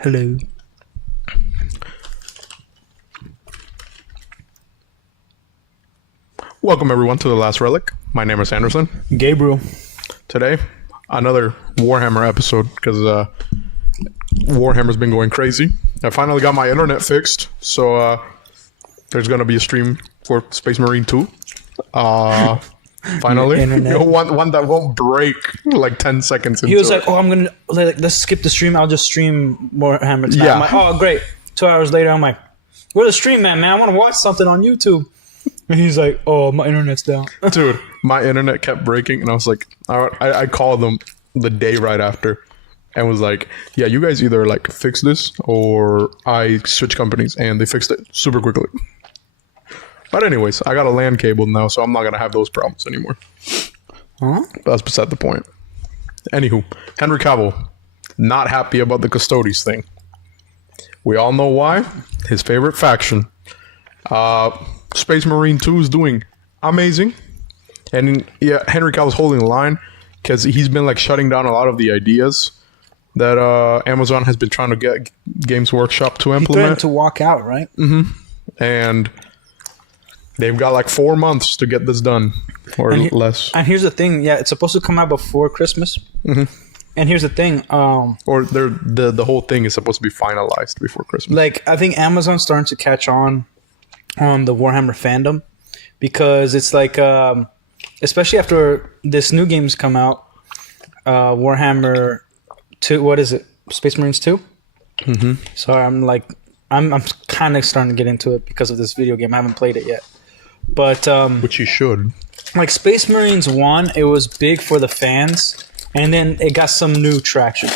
Hello. Welcome everyone to The Last Relic. My name is Anderson. Gabriel. Today, another Warhammer episode because Warhammer's been going crazy. I finally got my internet fixed, so there's going to be a stream for Space Marine 2. Finally. one that won't break like 10 seconds into He was it. like, "Oh, I'm gonna let's skip the stream. I'll just stream Warhammer tonight." Yeah. I'm like, "Oh, great." 2 hours later, I'm like, "Where's the stream, man? I want to watch something on YouTube." And he's like, "Oh, my internet's down." Dude, my internet kept breaking, and I was like, I called them the day right after and was like, yeah, you guys either like fix this or I switch companies, and they fixed it super quickly. But anyways, I got a LAN cable now, so I'm not gonna have those problems anymore. Huh? That's beside the point. Anywho, HenryCavill not happy about the Custodes thing. We all know why. His favorite faction. Space Marine 2 is doing amazing. And yeah, HenryCavill's holding the line because he's been like shutting down a lot of the ideas that Amazon has been trying to get Games Workshop to He implement. threatened to walk out, right? And they've got like 4 months to get this done or less. And here's the thing: yeah, it's supposed to come out before Christmas. And here's the thing: Or the whole thing is supposed to be finalized before Christmas. like, I think Amazon's starting to catch on the Warhammer fandom, because it's like, especially after this new game's come out, Warhammer 2. What is it? Space Marines 2. So I'm kind of starting to get into it because of this video game. I haven't played it yet, but Which you should. like Space Marines 1, it was big for the fans, and then it got some new traction.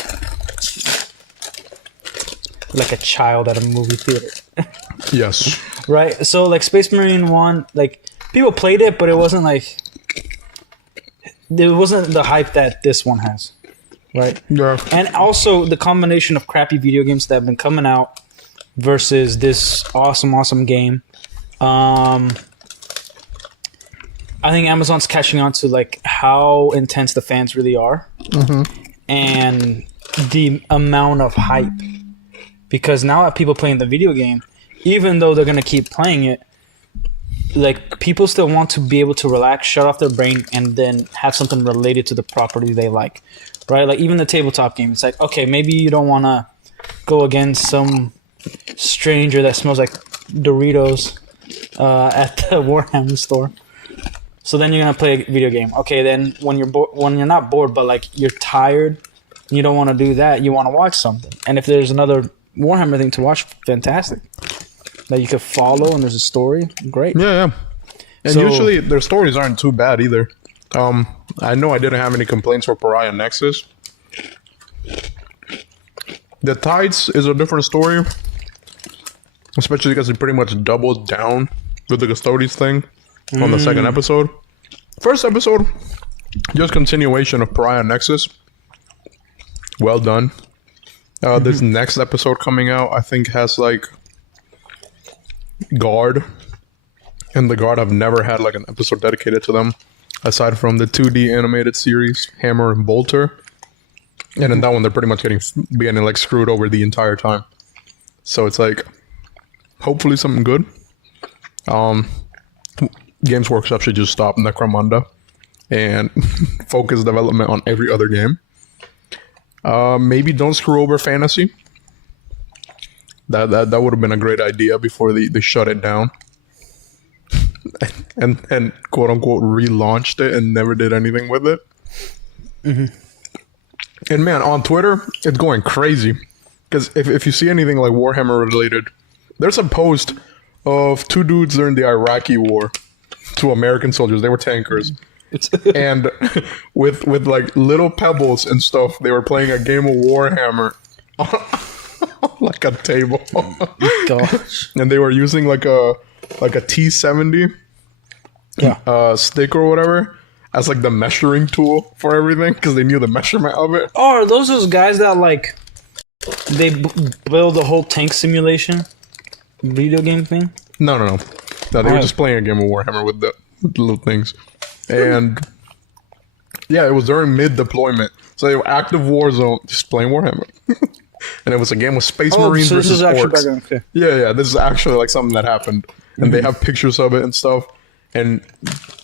Like a child at a movie theater. Yes. Right? So, like, Space Marine 1, like, people played it, but it wasn't, like... It wasn't the hype that this one has. Right? Yeah. And also, the combination of crappy video games that have been coming out versus this awesome game. I think Amazon's catching on to, like, how intense the fans really are. And the amount of hype. Because now that people playing the video game, even though they're going to keep playing it, like, people still want to be able to relax, shut off their brain, and then have something related to the property they like, right? Like, even the tabletop game, it's like, okay, maybe you don't want to go against some stranger that smells like Doritos at the Warhammer store. So then you're going to play a video game. Okay, then when you're not bored, but, like, you're tired, you don't want to do that, you want to watch something. And if there's another Warhammer thing to watch, fantastic. That you could follow and there's a story, great. Yeah. And So- usually their stories aren't too bad either. I know I didn't have any complaints for Pariah Nexus. The Tides is a different story, especially because it pretty much doubles down with the Custodes thing on the second episode. First episode, just continuation of Pariah Nexus. Well done. This next episode coming out, I think, has like Guard, and the Guard have never had like an episode dedicated to them aside from the 2D animated series Hammer and Bolter, and in that one they're pretty much getting like screwed over the entire time. So it's like, hopefully something good. Games Workshop should just stop Necromunda and focus development on every other game. Maybe don't screw over fantasy. That would have been a great idea before they shut it down. and quote unquote relaunched it and never did anything with it. And man, on Twitter, it's going crazy. Because if you see anything like Warhammer related, there's a post of 2 dudes during the Iraqi war, 2 American soldiers. They were tankers. And with like little pebbles and stuff, they were playing a game of Warhammer on like a table. Gosh. And they were using like a T70 stick or whatever as like the measuring tool for everything, because they knew the measurement of it. Oh, are those guys that, like, they build a whole tank simulation video game thing? No, they were just playing a game of Warhammer with the little things. And yeah, it was during mid-deployment. So they were active war zone, just playing Warhammer. and it was a game with Space Oh, Marines so this versus is actually orcs. background. Okay. Yeah, this is actually like something that happened, and they have pictures of it and stuff. And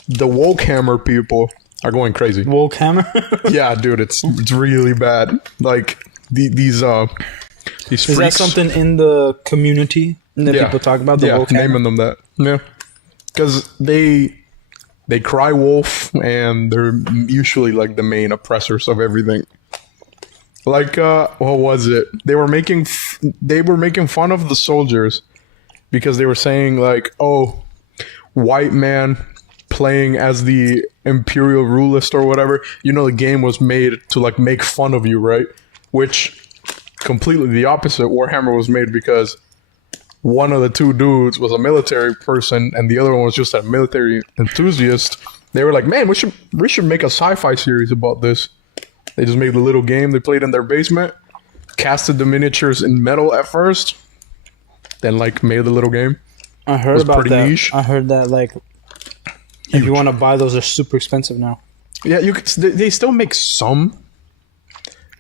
the woke hammer people are going crazy. Woke hammer. Yeah, dude, it's really bad. Like these Is freaks. that something in the community that people talk about? The woke hammer? naming them that. Yeah, because they cry wolf, and they're usually like the main oppressors of everything. Like, what was it? They were making fun of the soldiers because they were saying like, "Oh, white man playing as the imperial rulist or whatever." You know, the game was made to like make fun of you, right? Which completely the opposite. Warhammer was made because one of the two dudes was a military person and the other one was just a military enthusiast. They were like, "Man, we should make a sci-fi series about this." They just made a little game. They played in their basement, casted the miniatures in metal at first, then like made the little game. I heard about pretty that. niche. I heard that like if you want to buy those, they're super expensive now. Yeah, you could. They still make some,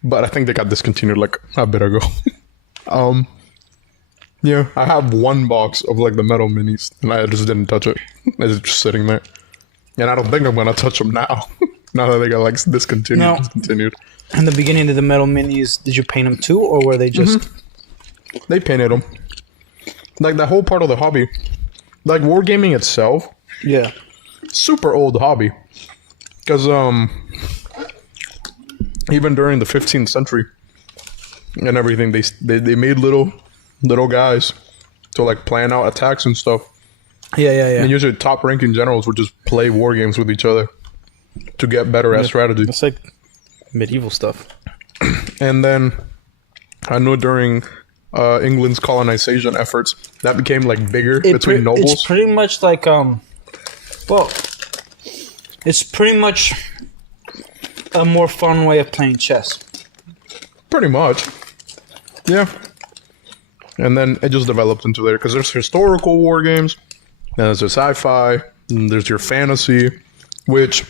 but I think they got discontinued like a bit ago. Yeah, I have one box of like the metal minis, and I just didn't touch it. It's just sitting there, and I don't think I'm gonna touch them now. Now that they got like discontinued. In the beginning of the metal minis, did you paint them too, or were they just? They painted them. Like that whole part of the hobby, like wargaming itself, Yeah. super old hobby. Because even during the 15th century and everything, they made little guys to like plan out attacks and stuff. Yeah. And usually top ranking generals would just play war games with each other to get better at strategy. It's like medieval stuff. And then I know during England's colonization efforts, that became like bigger between nobles. It's pretty much like well, it's pretty much a more fun way of playing chess. Pretty much. Yeah. And then it just developed into there because there's historical war games, then there's your sci-fi, and there's your fantasy, which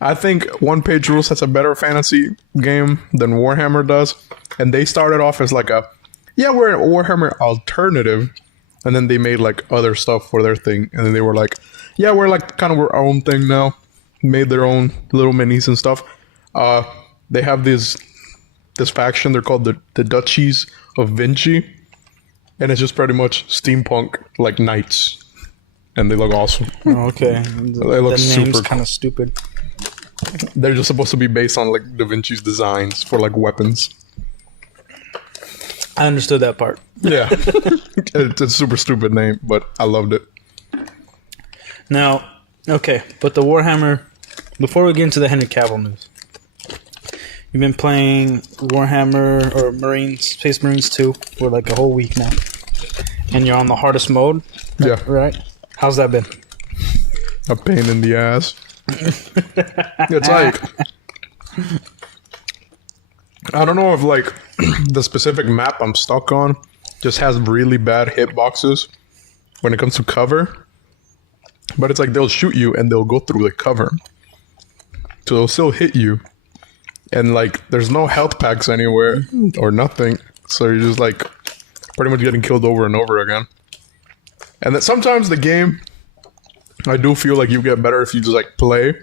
I think One Page Rules has a better fantasy game than Warhammer does. And they started off as like we're an Warhammer alternative. And then they made like other stuff for their thing. And then they were like, we're like kind of our own thing now. Made their own little minis and stuff. They have this faction. They're called the Duchies of Vinci. And it's just pretty much steampunk like knights. And they look awesome. Oh, okay. They look the name's super kind of stupid. They're just supposed to be based on like Da Vinci's designs for like weapons. I understood that part. Yeah. It's a super stupid name, but I loved it. Now, okay, but the Warhammer, before we get into the Henry Cavill news, you've been playing Warhammer or Space Marines 2 for like a whole week now. And you're on the hardest mode? Yeah. Right? How's that been? A pain in the ass. It's like, I don't know if like the specific map I'm stuck on just has really bad hitboxes when it comes to cover. But it's like they'll shoot you and they'll go through the cover. So they'll still hit you. And like there's no health packs anywhere or nothing. So you're just like pretty much getting killed over and over again. And then sometimes the game, I do feel like you get better if you just like play.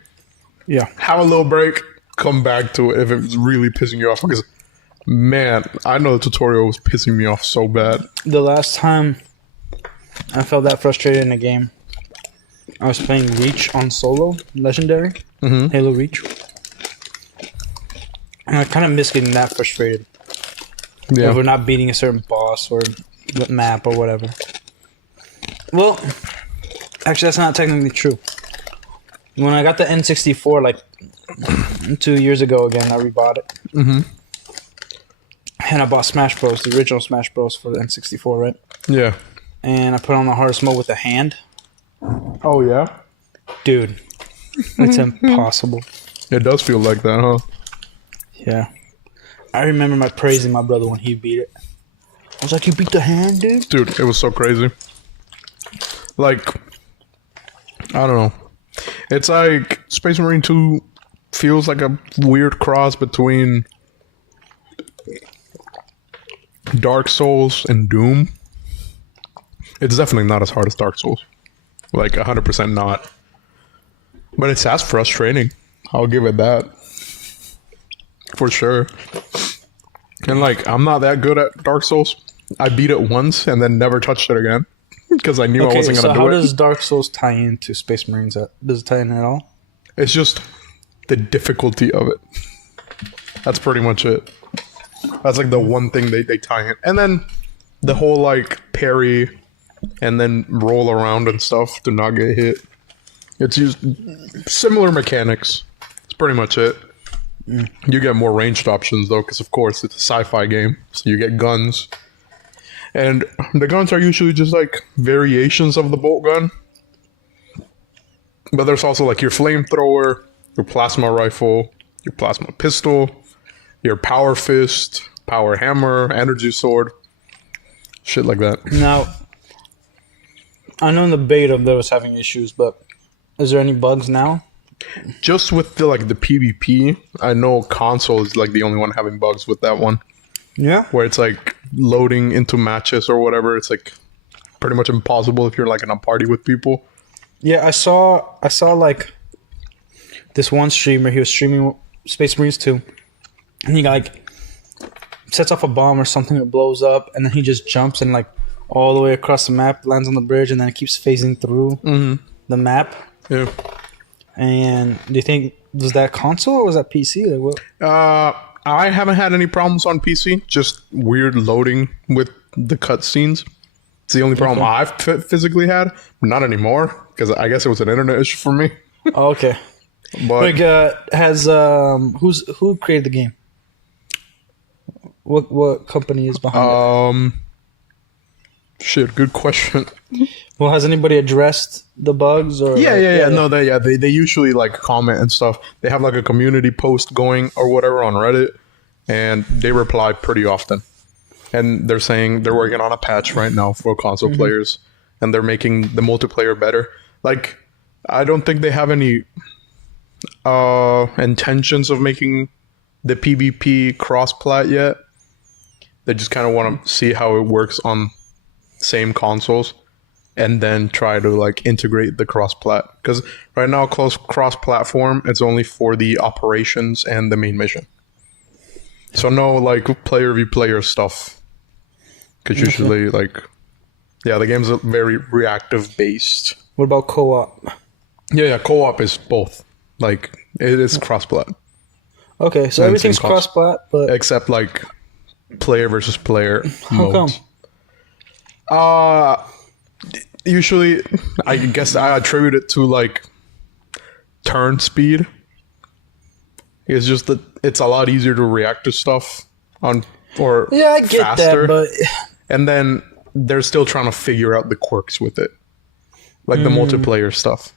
Yeah. Have a little break, come back to it if it's really pissing you off. Because, man, I know the tutorial was pissing me off so bad. The last time I felt that frustrated in a game, I was playing Reach on solo, Legendary, Halo Reach. And I kind of miss getting that frustrated. Yeah. Over not beating a certain boss or map or whatever. Well, actually, that's not technically true. When I got the N64, like 2 years ago again, I rebought it. And I bought Smash Bros, the original Smash Bros for the N64, right? Yeah. And I put on the hardest mode with the hand. Oh, yeah? Dude, it's impossible. It does feel like that, huh? Yeah. I remember praising my brother when he beat it. I was like, you beat the hand, dude? Dude, it was so crazy. Like, I don't know. It's like Space Marine 2 feels like a weird cross between Dark Souls and Doom. It's definitely not as hard as Dark Souls. Like 100% not. But it's as frustrating. I'll give it that. For sure. And like, I'm not that good at Dark Souls. I beat it once and then never touched it again. Because I knew I wasn't going to do it. So how does Dark Souls tie into Space Marines? Does it tie in at all? It's just the difficulty of it. That's pretty much it. That's like the one thing they tie in. And then the whole like parry and then roll around and stuff to not get hit. It's used similar mechanics. That's pretty much it. You get more ranged options though, because of course it's a sci-fi game. So you get guns. And the guns are usually just like variations of the bolt gun. But there's also like your flamethrower, your plasma rifle, your plasma pistol, your power fist, power hammer, energy sword, shit like that. Now, I know in the beta there was having issues, but is there any bugs now? Just with the like the PvP, I know console is like the only one having bugs with that one. Yeah. Where it's like loading into matches or whatever. It's like pretty much impossible if you're like in a party with people. Yeah, I saw like this one streamer. He was streaming Space Marines 2, and he like sets off a bomb or something that blows up, and then he just jumps and like all the way across the map, lands on the bridge, and then it keeps phasing through the map. Yeah. And do you think was that console or was that PC? Like what? I haven't had any problems on PC. Just weird loading with the cutscenes. It's the only problem I've physically had. Not anymore, because I guess it was an internet issue for me. Oh, okay. But has who created the game? What company is behind it? Shit, good question. Well, has anybody addressed the bugs or? Yeah. No, they usually like comment and stuff. They have like a community post going or whatever on Reddit, and they reply pretty often. And they're saying they're working on a patch right now for console players, and they're making the multiplayer better. Like, I don't think they have any intentions of making the PvP cross-plat yet. They just kind of want to see how it works on same consoles, and then try to like integrate the cross-plat. Because right now, cross-platform, it's only for the operations and the main mission. So no like player v player stuff. Because usually like, yeah, the game's very reactive based. What about co-op? Yeah, co-op is both. Like it is cross-plat. Okay, so everything's cross-plat, but except like player versus player. How modes. come? Usually, I guess I attribute it to like turn speed. It's just that it's a lot easier to react to stuff on or I get faster. that, but and then they're still trying to figure out the quirks with it, like the multiplayer stuff.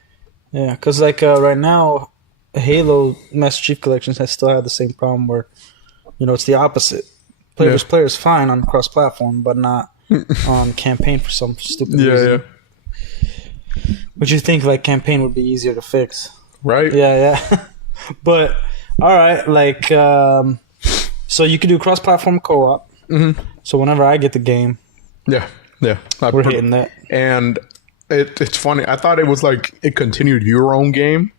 Yeah, because like right now, Halo Master Chief Collections has still had the same problem where, it's the opposite. Player versus player is fine on cross-platform, but not on campaign for some stupid reason. Yeah. But you think like campaign would be easier to fix, right? Yeah. But all right, like so you could do cross-platform co-op. So whenever I get the game, yeah, we're hitting that. And it's funny. I thought it was like it continued your own game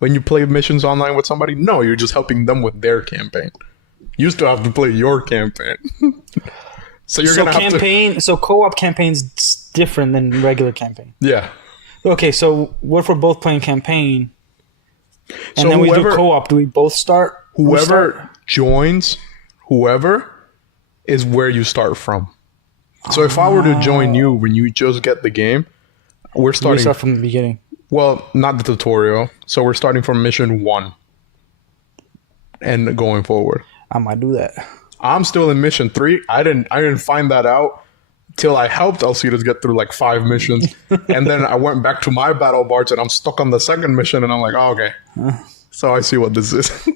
when you play missions online with somebody. No, you're just helping them with their campaign. You still have to play your campaign. So you're gonna have to. So co-op campaign's different than regular campaign. Yeah. Okay, so what if we're both playing campaign, and then we do co-op? Do we both start? Whoever joins, whoever is where you start from. So if I were to join you when you just get the game, we're starting. We start from the beginning. Well, not the tutorial. So we're starting from mission 1 and going forward. I might do that. I'm still in mission 3. I didn't find that out till I helped Alcides get through like 5 missions, and then I went back to my battle barge and I'm stuck on the second mission, and I'm like, oh, okay. So I see what this is.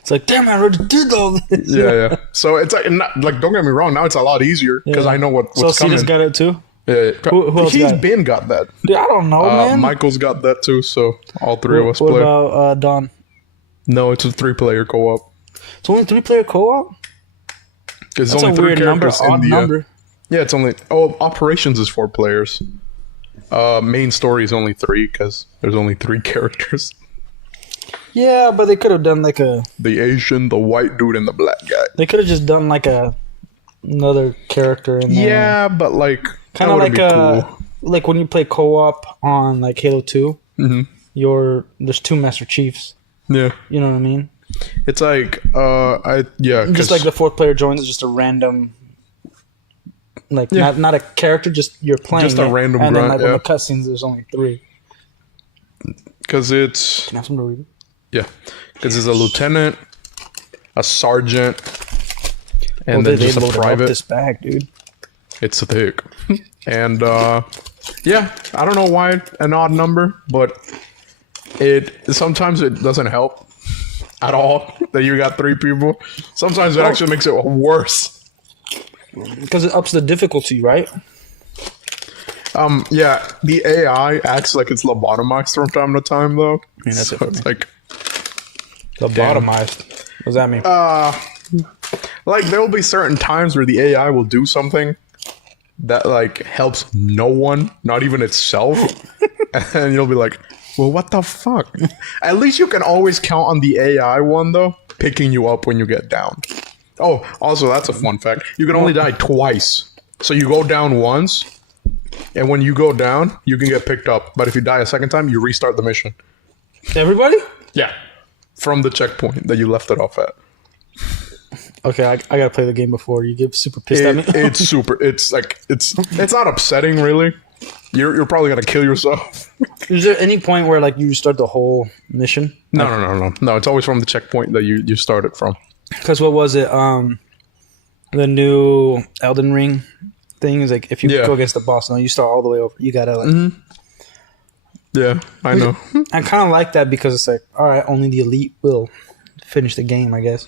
It's like, damn, I already did all this. Yeah. So it's like don't get me wrong. Now it's a lot easier because I know what's coming. So Alcides got it too. Yeah. Who else He's been got that. Dude, I don't know, man. Michael's got that too. So all 3 of us play. What about Don? No, it's a 3-player co-op. It's only 3-player co-op? Because That's only a three weird number, characters in odd the. number. Yeah, it's only. Oh, operations is 4 players. Main story is only 3 because there's only 3 characters. Yeah, but they could have done like the Asian, the white dude, and the black guy. They could have just done like another character in there. Yeah, but like kind of like cool. Like when you play co-op on like Halo 2, there's 2 Master Chiefs. Yeah, you know what I mean. It's like just like the 4th player joins, just a random. Like not a character, just you're playing. Just a random and grunt. Then like when the cutscenes, there's only 3. Because it's. Can I have some to read? Yeah, because it's a lieutenant, a sergeant, and then just a private. This bag, dude. It's thick, and yeah, I don't know why an odd number, but sometimes it doesn't help at all that you got 3 people. Sometimes it actually makes it worse because it ups the difficulty, right? Yeah, the AI acts like it's lobotomized from time to time, though. I mean, that's so it's like lobotomized. What does that mean? Like there will be certain times where the AI will do something that like helps no one, not even itself, and you'll be like, "Well, what the fuck?" At least you can always count on the AI one though, picking you up when you get down. Oh, also that's a fun fact. You can only die twice, so you go down once. And when you go down, you can get picked up. But if you die a second time, you restart the mission. Everybody? Yeah. From the checkpoint that you left it off at. Okay, I gotta play the game before you get super pissed at me. It's super. It's like it's not upsetting really. You're probably gonna kill yourself. Is there any point where like you start the whole mission? No. It's always from the checkpoint that you started from. Because what was it? The new Elden Ring thing is like if you go against the boss, you start all the way over. You gotta like. Yeah, I know. I kind of like that because it's like, all right, only the elite will finish the game, I guess.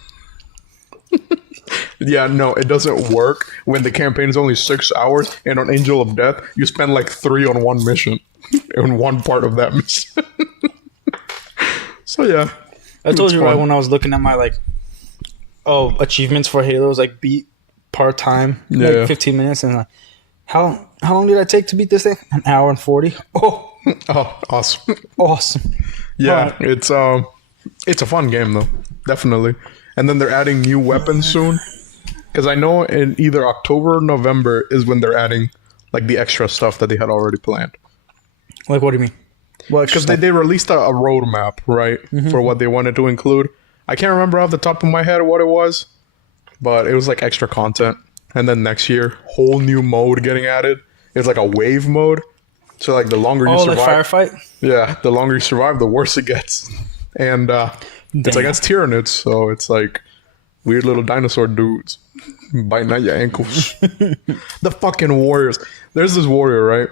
Yeah, no, it doesn't work when the campaign is only 6 hours, and on Angel of Death, you spend like 3 on one mission, in one part of that mission. So yeah, I told you right when I was looking at my achievements for Halo, it was like beat part time, like 15 minutes, and like how long did I take to beat this thing? 1 hour and 40. Oh, awesome. Yeah, it's a fun game though, definitely. And then they're adding new weapons soon, because I know in either October or November is when they're adding like the extra stuff that they had already planned. Like what do you mean? Well, because they released a roadmap, right, for what they wanted to include. I can't remember off the top of my head what it was, but it was like extra content. And then next year, whole new mode getting added. It's like a wave mode. So like the longer you survive, like firefight. Yeah, the longer you survive, the worse it gets. And it's against Tyranids, so it's like weird little dinosaur dudes biting at your ankles. The fucking warriors. There's this warrior, right?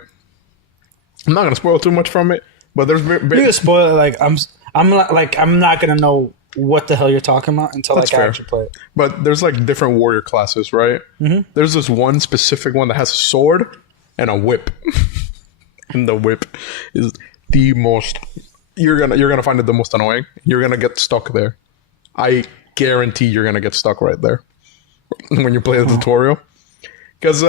I'm not gonna spoil too much from it, but there's you can spoil it. Like I'm not gonna know what the hell you're talking about until I actually play it. But there's like different warrior classes, right? There's this one specific one that has a sword and a whip. And the whip is the most you're gonna find it the most annoying. You're gonna get stuck there. I guarantee you're gonna get stuck right there when you play the tutorial. Because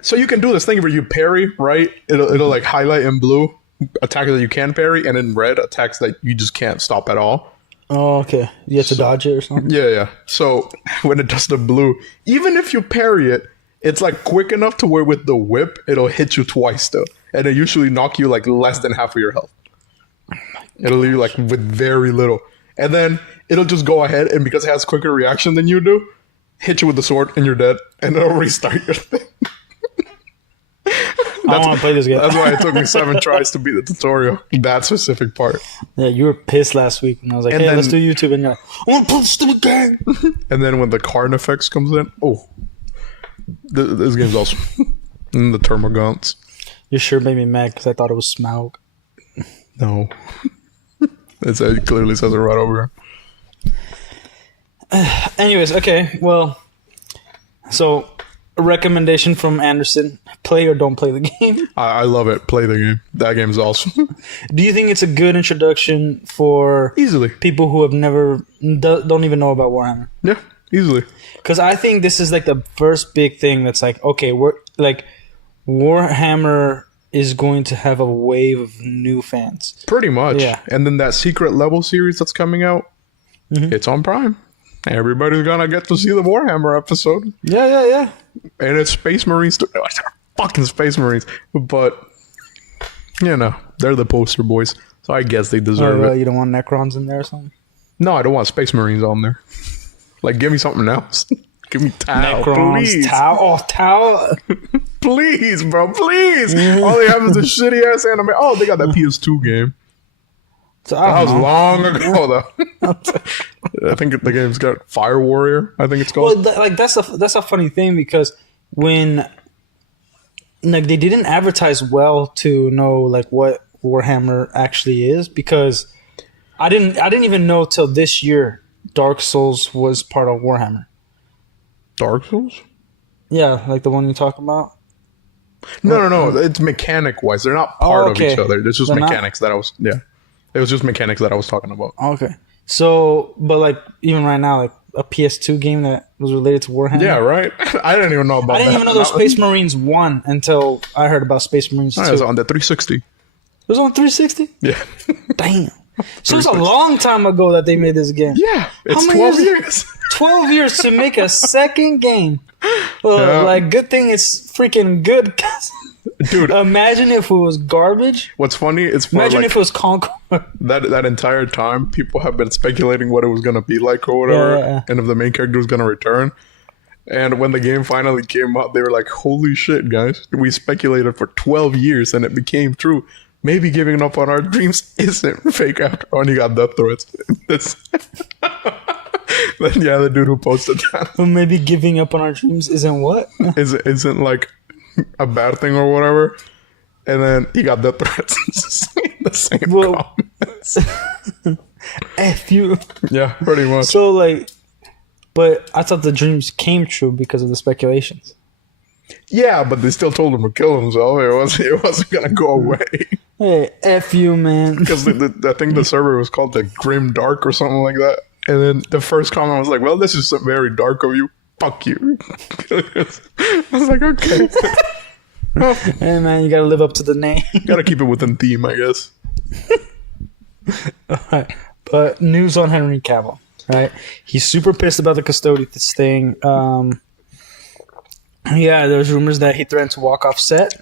so you can do this thing where you parry, right? It'll like highlight in blue attacks that you can parry, and in red attacks that you just can't stop at all. Oh, okay. You have to dodge it or something? Yeah. So when it does the blue, even if you parry it, it's like quick enough to where with the whip, it'll hit you twice still. And it usually knock you like less than half of your health. It'll leave you like with very little. And then it'll just go ahead, and because it has quicker reaction than you do, hit you with the sword and you're dead. And it'll restart your thing. I want to play this game. That's why it took me 7 tries to beat the tutorial. That specific part. Yeah, you were pissed last week when I was like, hey, let's do YouTube. And you're like, I want to play this stupid game. And then when the Carnifex comes in, this game's awesome. And the Termagants. You sure made me mad because I thought it was Smaug. No. It clearly says it right over here. Anyways, okay. Well, so a recommendation from Anderson: play or don't play the game. I love it. Play the game. That game's awesome. Do you think it's a good introduction for easily people who have never don't even know about Warhammer? Yeah, Easily. Because I think this is like the first big thing that's like, okay, we're like Warhammer is going to have a wave of new fans. Pretty much. Yeah. And then that secret level series that's coming out, it's on Prime. Everybody's gonna get to see the Warhammer episode. Yeah. And it's Space Marines. They're fucking Space Marines. But, you know, they're the poster boys. So I guess they deserve it. You don't want Necrons in there or something? No, I don't want Space Marines on there. Like, give me something else. Give me Tau, Necrons, please. Tau. Oh, Tau. Please, bro, please. All they have is a shitty ass anime. Oh, they got that PS2 game. So, That was long ago, though. I think the game's got Fire Warrior, I think it's called. Well, that's a funny thing because when like they didn't advertise well to know like what Warhammer actually is, because I didn't even know till this year Dark Souls was part of Warhammer. Dark Souls? Yeah, like the one you talk about. No. It's mechanic wise. They're not part of each other. It's just mechanics that I was. Yeah, it was just mechanics that I was talking about. Okay, so but like even right now, like a PS2 game that was related to Warhammer. Yeah, right. I didn't even know about. I didn't even know those Space Marines won until I heard about Space Marines 2. It was on the 360. It was on 360. Yeah. Damn. So it's a long time ago that they made this game. Yeah, it's 12 years. 12 years to make a second game. Well, like, good thing it's freaking good. Dude, imagine if it was garbage. What's funny? It's imagine if it was Concord. That entire time, people have been speculating what it was gonna be like or whatever, and if the main character was gonna return. And when the game finally came out, they were like, "Holy shit, guys! We speculated for 12 years, and it became true." Maybe giving up on our dreams isn't fake after all. And you got death threats. Then yeah, the dude who posted that. Well, maybe giving up on our dreams isn't what? Isn't like a bad thing or whatever. And then he got death threats. The same comments. F you. Yeah, pretty much. So like, but I thought the dreams came true because of the speculations. Yeah, but they still told him to kill himself. It wasn't gonna go away. Hey, F you, man. Because I think the server was called the Grim Dark or something like that. And then the first comment was like, "Well, this is very dark of you. Fuck you." I was like, okay. Hey, man, you gotta live up to the name. Gotta keep it within theme, I guess. Alright, but news on Henry Cavill, right? He's super pissed about the Custodes thing. Yeah, there's rumors that he threatened to walk off set.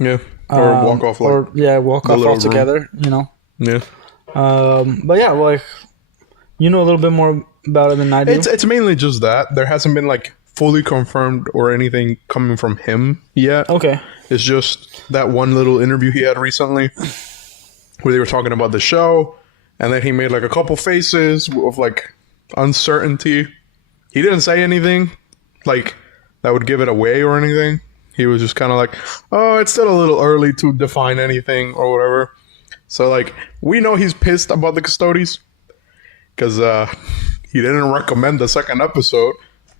Yeah. Or walk off, walk off altogether, you know? Yeah. But yeah, like, you know a little bit more about it than I do. It's mainly just that. There hasn't been, like, fully confirmed or anything coming from him yet. Okay. It's just that one little interview he had recently where they were talking about the show, and then he made, like, a couple faces of, like, uncertainty. He didn't say anything, like, that would give it away or anything. He was just kind of like, oh, it's still a little early to define anything or whatever. So, like, we know he's pissed about the Custodes because he didn't recommend the second episode.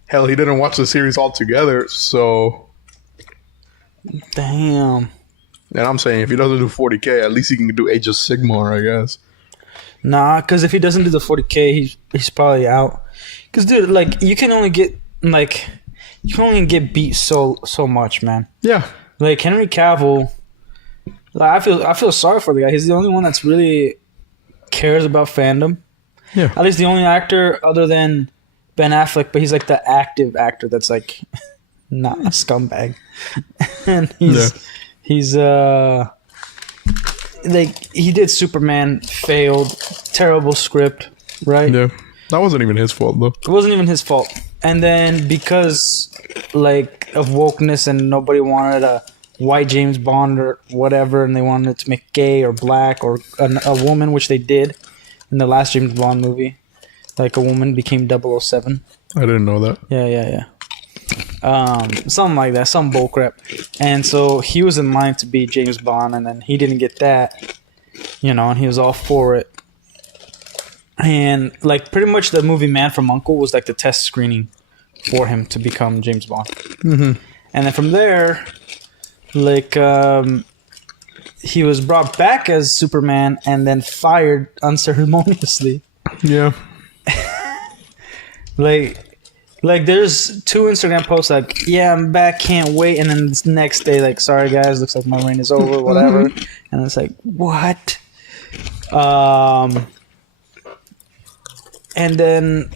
Hell, he didn't watch the series altogether, so... Damn. And I'm saying if he doesn't do 40K, at least he can do Age of Sigmar, I guess. Nah, because if he doesn't do the 40K, he's probably out. Because, dude, like, you can only get, like... You can only get beat so much, man. Yeah. Like Henry Cavill, like I feel sorry for the guy. He's the only one that's really cares about fandom. Yeah. At least the only actor other than Ben Affleck, but he's like the active actor that's like not a scumbag. And he's like he did Superman, failed, terrible script, right? Yeah. That wasn't even his fault though. It wasn't even his fault. And then because like of wokeness and nobody wanted a white James Bond or whatever, and they wanted to make gay or black or a woman, which they did in the last James Bond movie. Like a woman became 007. I didn't know that. Yeah. Something like that, some bullcrap. And so he was in line to be James Bond, and then he didn't get that, you know, and he was all for it. And like pretty much the movie Man from U.N.C.L.E. was like the test screening for him to become James Bond. Mm-hmm. And then from there, like he was brought back as Superman and then fired unceremoniously. Yeah. Like there's 2 Instagram posts like, yeah, I'm back, can't wait, and then this next day like, sorry guys, looks like my reign is over, whatever. And it's like, what? And then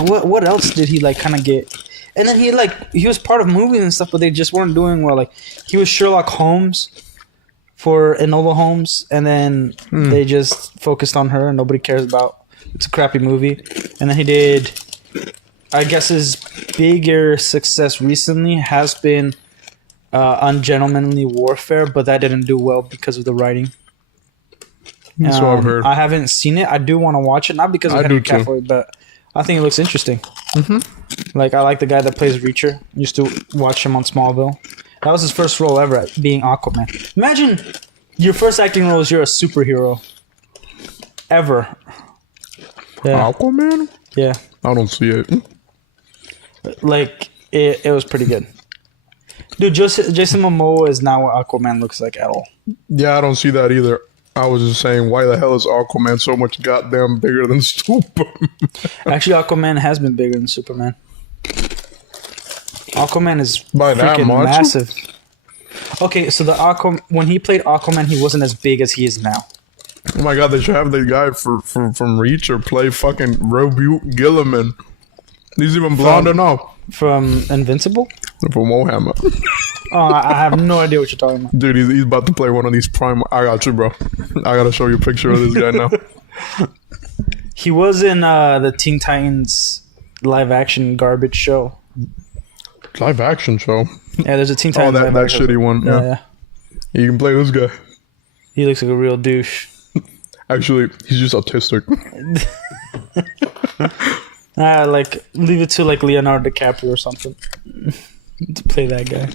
what else did he like kind of get? And then he was part of movies and stuff, but they just weren't doing well. Like he was Sherlock Holmes for Enola Holmes, and then they just focused on her and nobody cares about. It's a crappy movie. And then he did, I guess his bigger success recently has been Ungentlemanly Warfare, but that didn't do well because of the writing. So I've heard. I haven't seen it. I do want to watch it, not because of Henry Cavill, but I think it looks interesting. Like, I like the guy that plays Reacher. Used to watch him on Smallville. That was his first role ever, at being Aquaman. Imagine your first acting role is you're a superhero. Ever. Yeah. Aquaman? Yeah. I don't see it. Like, it was pretty good. Dude, Jason Momoa is not what Aquaman looks like at all. Yeah, I don't see that either. I was just saying, why the hell is Aquaman so much goddamn bigger than Superman? Actually, Aquaman has been bigger than Superman. Aquaman is By that freaking much? massive. Okay, so when he played Aquaman, he wasn't as big as he is now. Oh my god, they should have the guy from Reacher play fucking Robert Gilliman. He's even blonde enough. From Invincible? From Warhammer. Oh, I have no idea what you're talking about. Dude, he's about to play one of these prime... I got you, bro. I gotta show you a picture of this guy now. He was in the Teen Titans live-action garbage show. Live action show? Yeah, there's a Teen Titans that live-action shitty one. Yeah. You can play this guy. He looks like a real douche. Actually, he's just autistic. Like, leave it to, like, Leonardo DiCaprio or something to play that guy.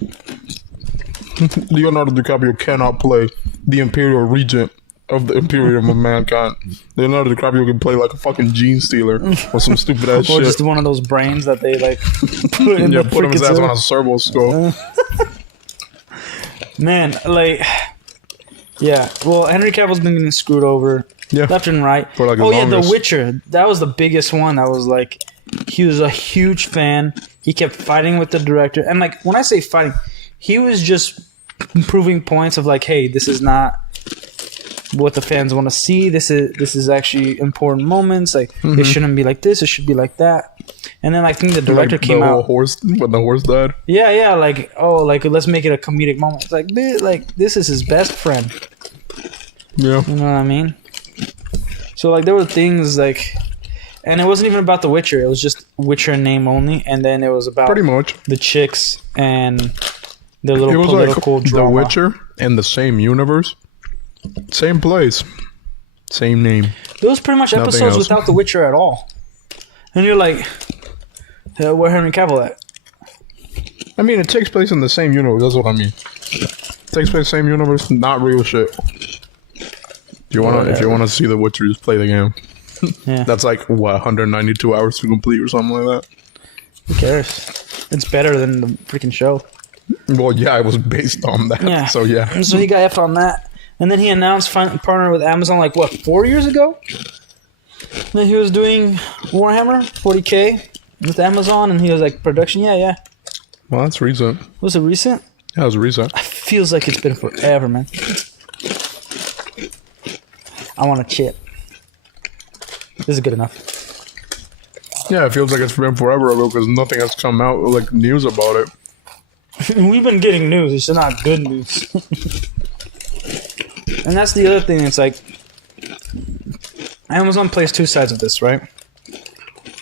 Leonardo DiCaprio cannot play the Imperial Regent of the Imperium of Mankind. Leonardo DiCaprio can play like a fucking gene stealer or some stupid ass shit. Or just one of those brains that they, like, put in the put him his ass suit. on a servo skull. Man, like... Yeah, well, Henry Cavill's been getting screwed over left and right. For like The Witcher. That was the biggest one. That was like, he was a huge fan. He kept fighting with the director. And like, when I say fighting, he was just proving points of like, hey, this is not what the fans want to see. This is actually important moments. Like, it shouldn't be like this. It should be like that. And then I think the director came out when the horse died. Yeah, like, oh, like, let's make it a comedic moment. It's like, this is his best friend. Yeah. You know what I mean? So, like, there were things, like... And it wasn't even about The Witcher. It was just Witcher name only. And then it was about... Pretty much. The chicks and the little it was political like drama. The Witcher in the same universe. Same place. Same name. There was pretty much episodes without The Witcher at all. And you're like... where Henry Cavill at? I mean, it takes place in the same universe. That's what I mean. It takes place same universe, not real shit. If you wanna see The Witcher, just play the game. Yeah. That's like what 192 hours to complete or something like that. Who cares? It's better than the freaking show. Well, yeah, it was based on that. Yeah. So yeah. So he got effed on that, and then he announced partner with Amazon like what 4 years ago. Then he was doing Warhammer 40K. With Amazon, and he was like, production, yeah. Well, that's recent. Was it recent? Yeah, it was recent. It feels like it's been forever, man. I want a chip. This is good enough. Yeah, it feels like it's been forever ago because nothing has come out, like, news about it. We've been getting news. It's just not good news. And that's the other thing. It's like, Amazon plays two sides of this, right?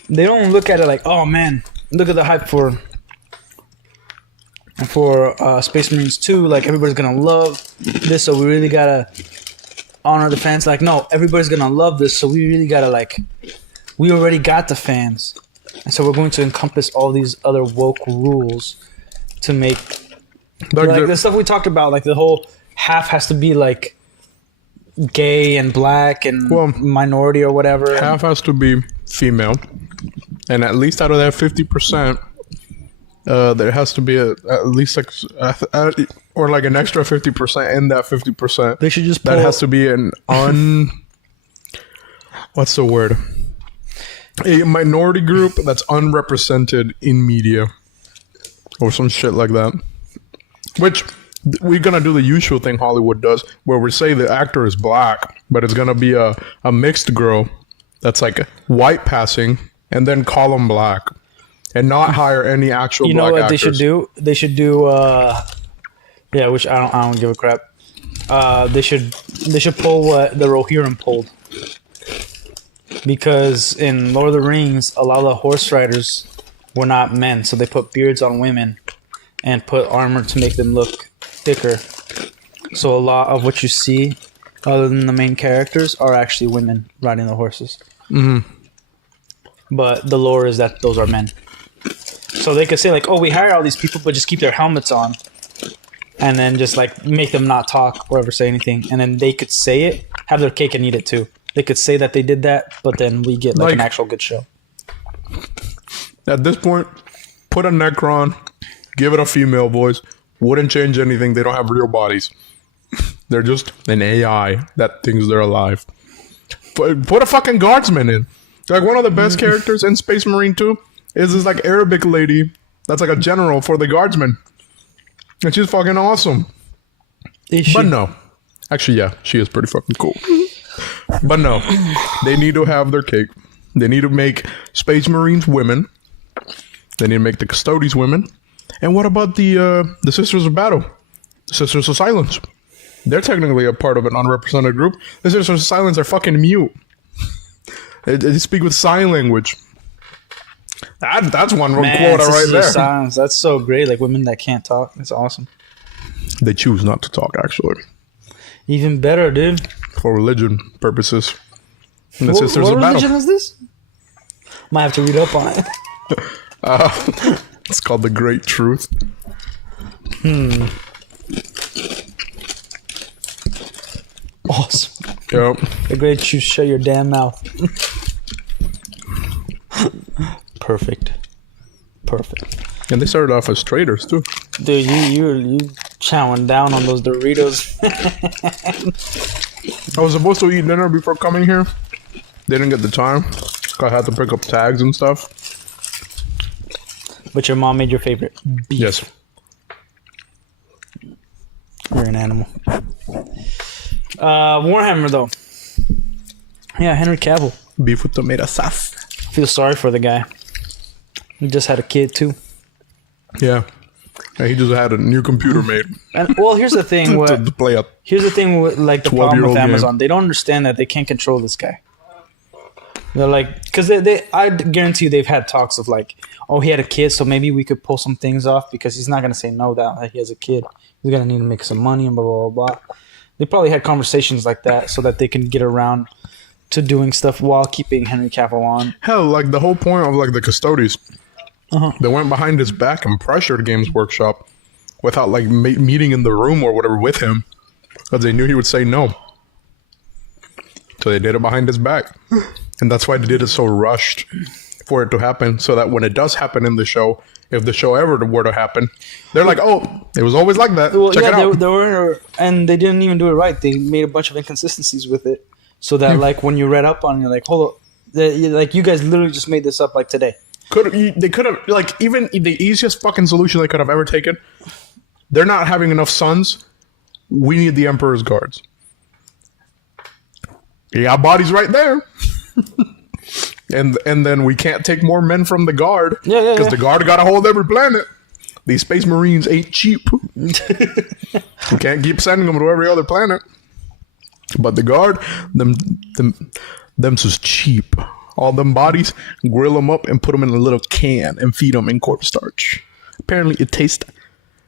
They don't look at it like, oh man, look at the hype for Space Marines 2. Like, everybody's gonna love this, so we really gotta honor the fans. Like, no, everybody's gonna love this, so we really gotta, like, we already got the fans, and so we're going to encompass all these other woke rules to make like the stuff we talked about. Like, the whole half has to be like gay and black and minority or whatever. Half has to be female. And at least out of that 50%, there has to be at least like, or like an extra 50% in that 50%. They should just that has to be an what's the word? a minority group that's unrepresented in media or some shit like that. Which we're gonna do the usual thing Hollywood does, where we say the actor is black, but it's gonna be a mixed girl that's like white passing, and then call them black, and not hire any actual. You black know what actors. they should do? They should do. Yeah, which I don't give a crap. They should pull what the Rohirrim pulled, because in Lord of the Rings, a lot of the horse riders were not men, so they put beards on women and put armor to make them look thicker. So a lot of what you see, other than the main characters, are actually women riding the horses. Mm-hmm. But the lore is that those are men. So they could say like, "Oh, we hire all these people, but just keep their helmets on." And then just like make them not talk or ever say anything, and then they could say it, have their cake and eat it too. They could say that they did that, but then we get like an actual good show. At this point, put a Necron, give it a female voice. Wouldn't change anything. They don't have real bodies. They're just an AI that thinks they're alive. Put a fucking guardsman in. Like one of the best characters in Space Marine 2 is this like Arabic lady that's like a general for the guardsmen. And she's fucking awesome. But no. Actually, yeah, she is pretty fucking cool. But no. They need to have their cake. They need to make Space Marines women. They need to make the Custodes women. And what about the Sisters of Battle? The Sisters of Silence. They're technically a part of an unrepresented group. The Sisters of Silence are fucking mute. They speak with sign language. That's one quota right there. Silence. That's so great. Like women that can't talk. That's awesome. They choose not to talk, actually. Even better, dude. For religion purposes. And the What Sisters of Battle. religion is this? Might have to read up on it. It's called The Great Truth. Awesome. Yep. The Great Truth. Shut your damn mouth. Perfect. And they started off as traders, too. Dude, you chowing down on those Doritos. I was supposed to eat dinner before coming here. Didn't get the time. I had to pick up tags and stuff. But your mom made your favorite beef. Yes. You're an animal. Warhammer, though. Yeah, Henry Cavill. Beef with tomato sauce. I feel sorry for the guy. He just had a kid, too. Yeah. And he just had a new computer made. And well, here's the thing. to play a Here's the thing with like the problem with 12-year-old Amazon. game. They don't understand that they can't control this guy. They're like, because I guarantee you they've had talks of like, oh, he had a kid, so maybe we could pull some things off because he's not going to say no that he has a kid. He's going to need to make some money and blah, blah, blah, blah. They probably had conversations like that so that they can get around to doing stuff while keeping Henry Cavill on. Hell, like the whole point of like the Custodes, they went behind his back and pressured Games Workshop without like meeting in the room or whatever with him because they knew he would say no. So they did it behind his back. And that's why they did it so rushed for it to happen, so that when it does happen in the show, if the show ever were to happen, they're like, oh, it was always like that. Well, Check it out. They were, and they didn't even do it right. They made a bunch of inconsistencies with it, so that like when you read up on it, you're like, hold up, like you guys literally just made this up like today. They could have, like, even the easiest fucking solution they could have ever taken, they're not having enough sons. We need the Emperor's guards. Yeah, bodies right there. and then we can't take more men from the guard. Because the guard got to hold every planet. These Space Marines ain't cheap. We can't keep sending them to every other planet. But the guard, them's is cheap. All them bodies, grill them up and put them in a little can and feed them in corpse starch. Apparently it tastes...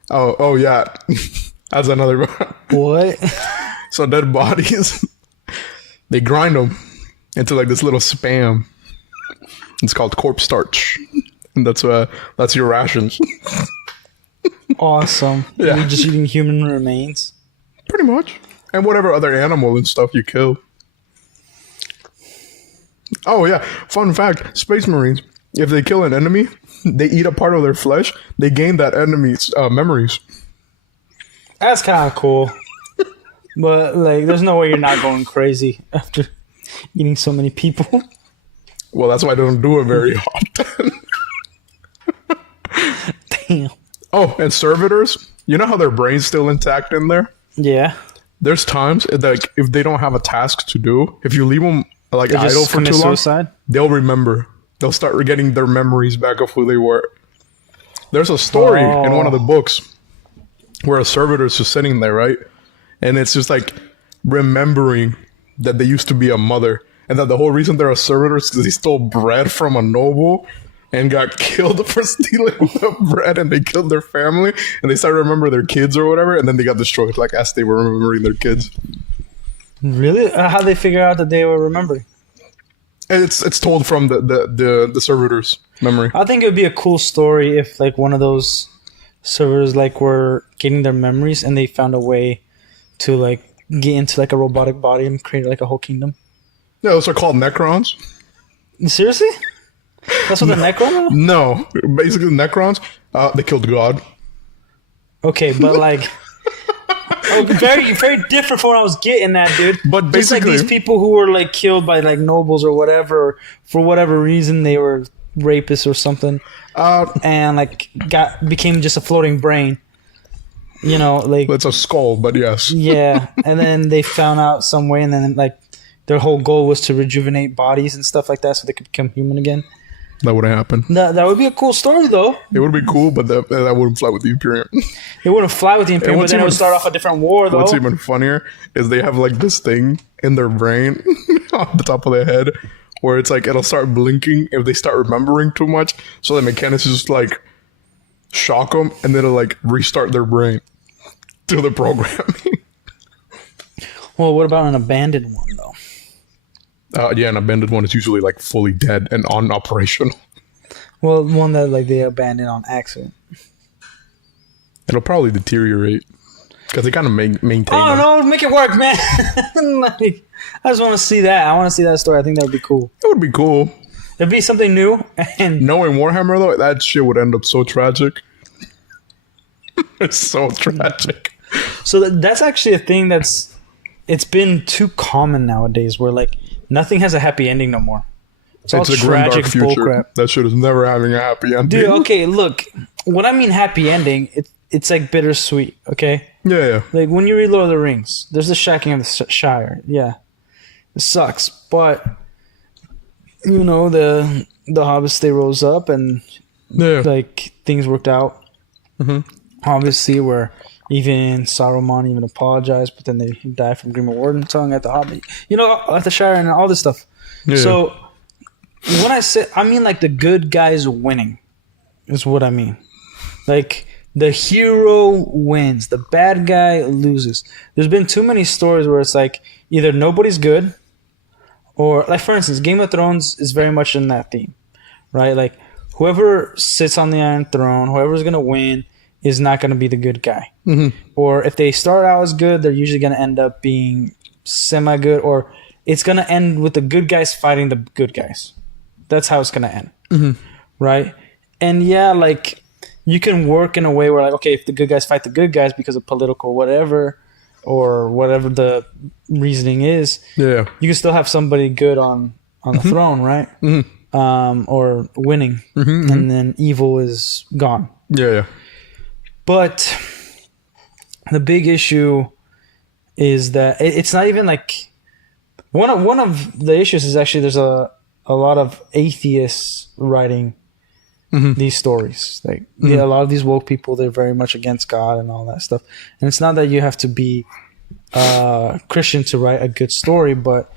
Oh yeah. That's another... What? So dead bodies, they grind them into like this little spam. It's called corpse starch. And that's your rations. Awesome. Yeah. You're just eating human remains? Pretty much. And whatever other animal and stuff you kill. Oh yeah, fun fact, Space Marines, if they kill an enemy, they eat a part of their flesh, they gain that enemy's memories. That's kind of cool. But like, there's no way you're not going crazy after eating so many people. Well, that's why I don't do it very often. Damn. Oh, and servitors, you know how their brain's still intact in there? Yeah. There's times that if they don't have a task to do, if you leave them like They just idle for commit too long, suicide? they'll remember. They'll start getting their memories back of who they were. There's a story in one of the books where a servitor is just sitting there, right? And it's just like remembering that they used to be a mother, and that the whole reason they're a servitor is because they stole bread from a noble and got killed for stealing the bread, and they killed their family, and they started to remember their kids or whatever, and then they got destroyed, like as they were remembering their kids. Really? How'd they figure out that they were remembering? And it's told from the servitor's memory. I think it would be a cool story if like one of those servers like were getting their memories and they found a way to like get into like a robotic body and create like a whole kingdom. Yeah, those are called Necrons. Seriously? That's what the Necron are? No, basically Necrons, they killed God. Okay, but like very, very different from what I was getting at, dude. But just like basically- these people who were like killed by like nobles or whatever, for whatever reason they were rapists or something, and like became just a floating brain. You know, like It's a skull, but yes. yeah, and then they found out some way, and then like their whole goal was to rejuvenate bodies and stuff like that, so they could become human again. That wouldn't happen. That would be a cool story, though. It would be cool, but that wouldn't fly with the Imperium. It wouldn't fly with the Imperium, but what's then it would even- start off a different war, though. What's even funnier is they have like this thing in their brain on the top of their head where it's like it'll start blinking if they start remembering too much. So the mechanics just like shock them, and then it'll like restart their brain to the programming. Well, what about an abandoned one, though? Yeah, an abandoned one is usually like fully dead and unoperational. Well, one that like they abandoned on accident. It'll probably deteriorate because they kind of maintain. Oh them. no, make it work, man! Like, I just want to see that. I want to see that story. I think that would be cool. It would be cool. It'd be something new, and Knowing Warhammer though, that shit would end up so tragic. It's so tragic. so that's actually a thing it's been too common nowadays, where like nothing has a happy ending no more. It's all It's a grim, tragic dark future. bullcrap. That shit is never having a happy ending. Dude, okay, look. When I mean happy ending, it's like bittersweet, okay? Yeah. Like when you read Lord of the Rings, there's the shacking of the Shire. Yeah. It sucks. But, you know, the hobbits, they rose up and, Yeah. like, things worked out. Mm-hmm. Obviously, where even Saruman even apologized, but then they died from Grima Warden tongue at the Hobbit. You know, at the Shire and all this stuff. Yeah. So, when I mean like the good guys winning is what I mean. Like the hero wins, the bad guy loses. There's been too many stories where it's like either nobody's good, or like for instance, Game of Thrones is very much in that theme, right? Like whoever sits on the Iron Throne, whoever's gonna win is not gonna be the good guy. Mm-hmm. Or if they start out as good, they're usually gonna end up being semi-good, or it's gonna end with the good guys fighting the good guys. That's how it's gonna end, right? And yeah, like you can work in a way where, like, okay, if the good guys fight the good guys because of political whatever, or whatever the reasoning is, Yeah. you can still have somebody good on the throne, right? Or winning, and then evil is gone. Yeah. But the big issue is that it's not even like one of the issues is actually there's a lot of atheists writing these stories. Like a lot of these woke people, they're very much against God and all that stuff. And it's not that you have to be Christian to write a good story, but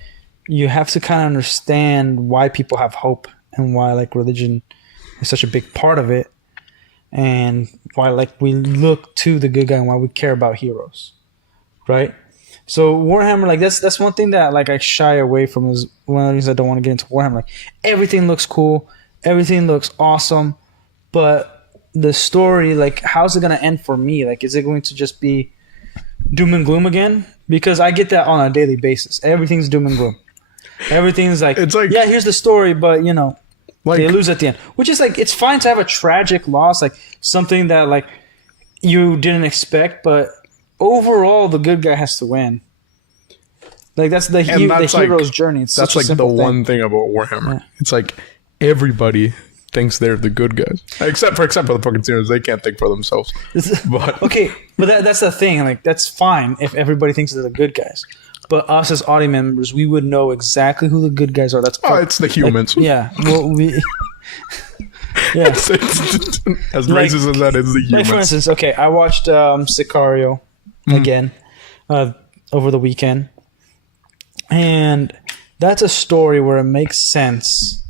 you have to kind of understand why people have hope and why like religion is such a big part of it, and why like we look to the good guy and why we care about heroes, right? So Warhammer, like that's one thing that like I shy away from, is one of the reasons I don't want to get into Warhammer. Like everything looks cool, everything looks awesome, but the story, like how's it gonna end for me? Like is it going to just be doom and gloom again? Because I get that on a daily basis. Everything's doom and gloom. Everything's like, It's like- yeah, here's the story, but you know, Like, they lose at the end. Which is like, it's fine to have a tragic loss, like something that like you didn't expect, but overall the good guy has to win. Like that's the hero's journey. It's that's such a like the simple one thing about Warhammer. Yeah. It's like everybody thinks they're the good guys, except for the fucking sinners. They can't think for themselves. But okay, but that's the thing. Like that's fine if everybody thinks they're the good guys. But us as audience members, we would know exactly who the good guys are. That's it's the humans. Like, yeah. Well, yeah. It's as racist as that is, the humans. Like for instance, okay, I watched Sicario again over the weekend, and that's a story where it makes sense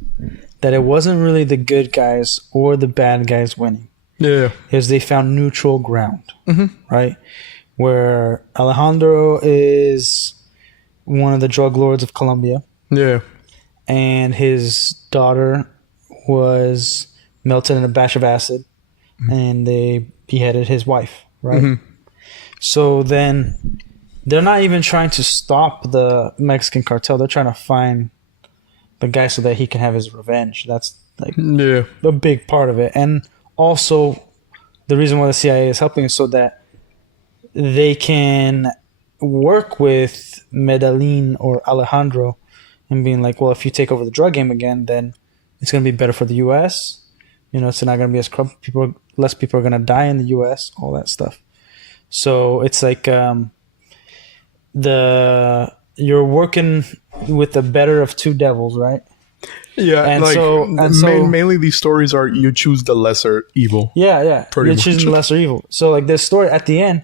that it wasn't really the good guys or the bad guys winning. Yeah. Because they found neutral ground, right? Where Alejandro is one of the drug lords of Colombia. Yeah. And his daughter was melted in a bash of acid, and they beheaded his wife, right? So then they're not even trying to stop the Mexican cartel. They're trying to find the guy so that he can have his revenge. That's like a big part of it. And also the reason why the CIA is helping is so that they can work with Medellin or Alejandro and being like, well, if you take over the drug game again, then it's going to be better for the U.S. You know, it's not going to be as corrupt. Less people are going to die in the U.S., all that stuff. So it's like you're working with the better of two devils, right? Yeah, and mainly these stories are you choose the lesser evil. Yeah. You're choosing the lesser evil. So like this story at the end,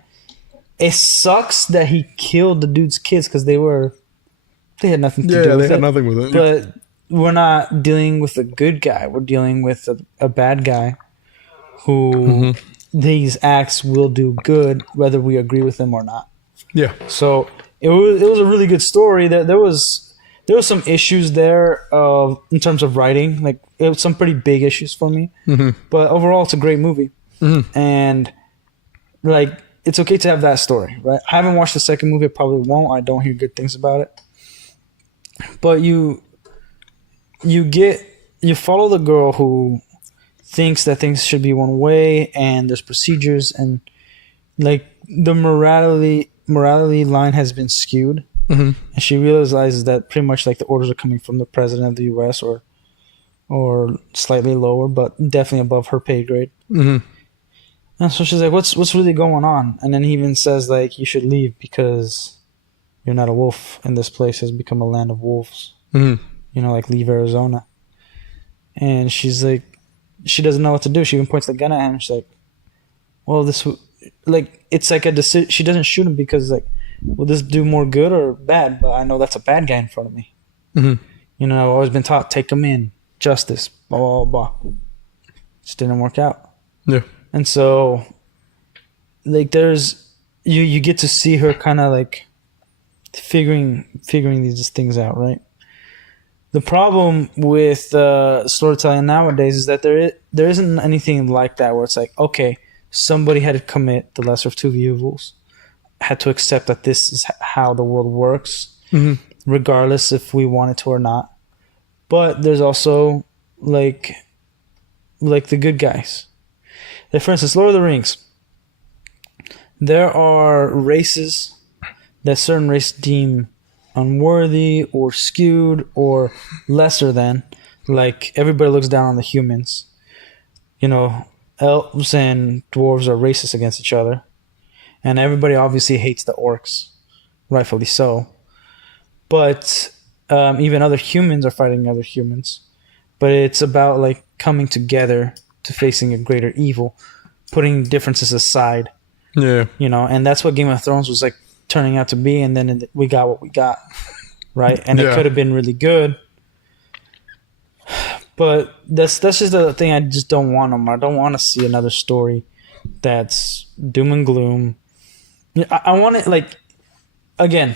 it sucks that he killed the dude's kids because they had nothing to do with it. Yeah, they had nothing with it. But we're not dealing with a good guy. We're dealing with a bad guy who these acts will do good whether we agree with them or not. Yeah. So it was a really good story. There was some issues there in terms of writing. Like it was some pretty big issues for me. But overall, it's a great movie. And like it's okay to have that story, right? I haven't watched the second movie. I probably won't. I don't hear good things about it. But you follow the girl who thinks that things should be one way and there's procedures and like the morality line has been skewed. And she realizes that pretty much like the orders are coming from the president of the U.S. or slightly lower, but definitely above her pay grade. And so she's like, what's really going on? And then he even says like, you should leave because you're not a wolf and this place has become a land of wolves. You know, like leave Arizona. And she's like, she doesn't know what to do. She even points the gun at him. She's like, well, it's like a decision. She doesn't shoot him because like, will this do more good or bad? But I know that's a bad guy in front of me. You know, I've always been taught, take him in, justice, blah, blah, blah. Just didn't work out. Yeah. And so, like, there's, you get to see her kind of like figuring these things out, right? The problem with storytelling nowadays is that there isn't anything like that where it's like, okay, somebody had to commit the lesser of two evils, had to accept that this is how the world works, regardless if we wanted to or not. But there's also like the good guys. Like for instance, Lord of the Rings. There are races that certain races deem unworthy or skewed or lesser than. Like everybody looks down on the humans. You know, elves and dwarves are racist against each other. And everybody obviously hates the orcs. Rightfully so. But even other humans are fighting other humans. But it's about like coming together to facing a greater evil, putting differences aside. Yeah. You know, and that's what Game of Thrones was like turning out to be, and then we got what we got. Right? And it could have been really good. But that's just the thing I just don't want no more. I don't want to see another story that's doom and gloom. I want it like, again,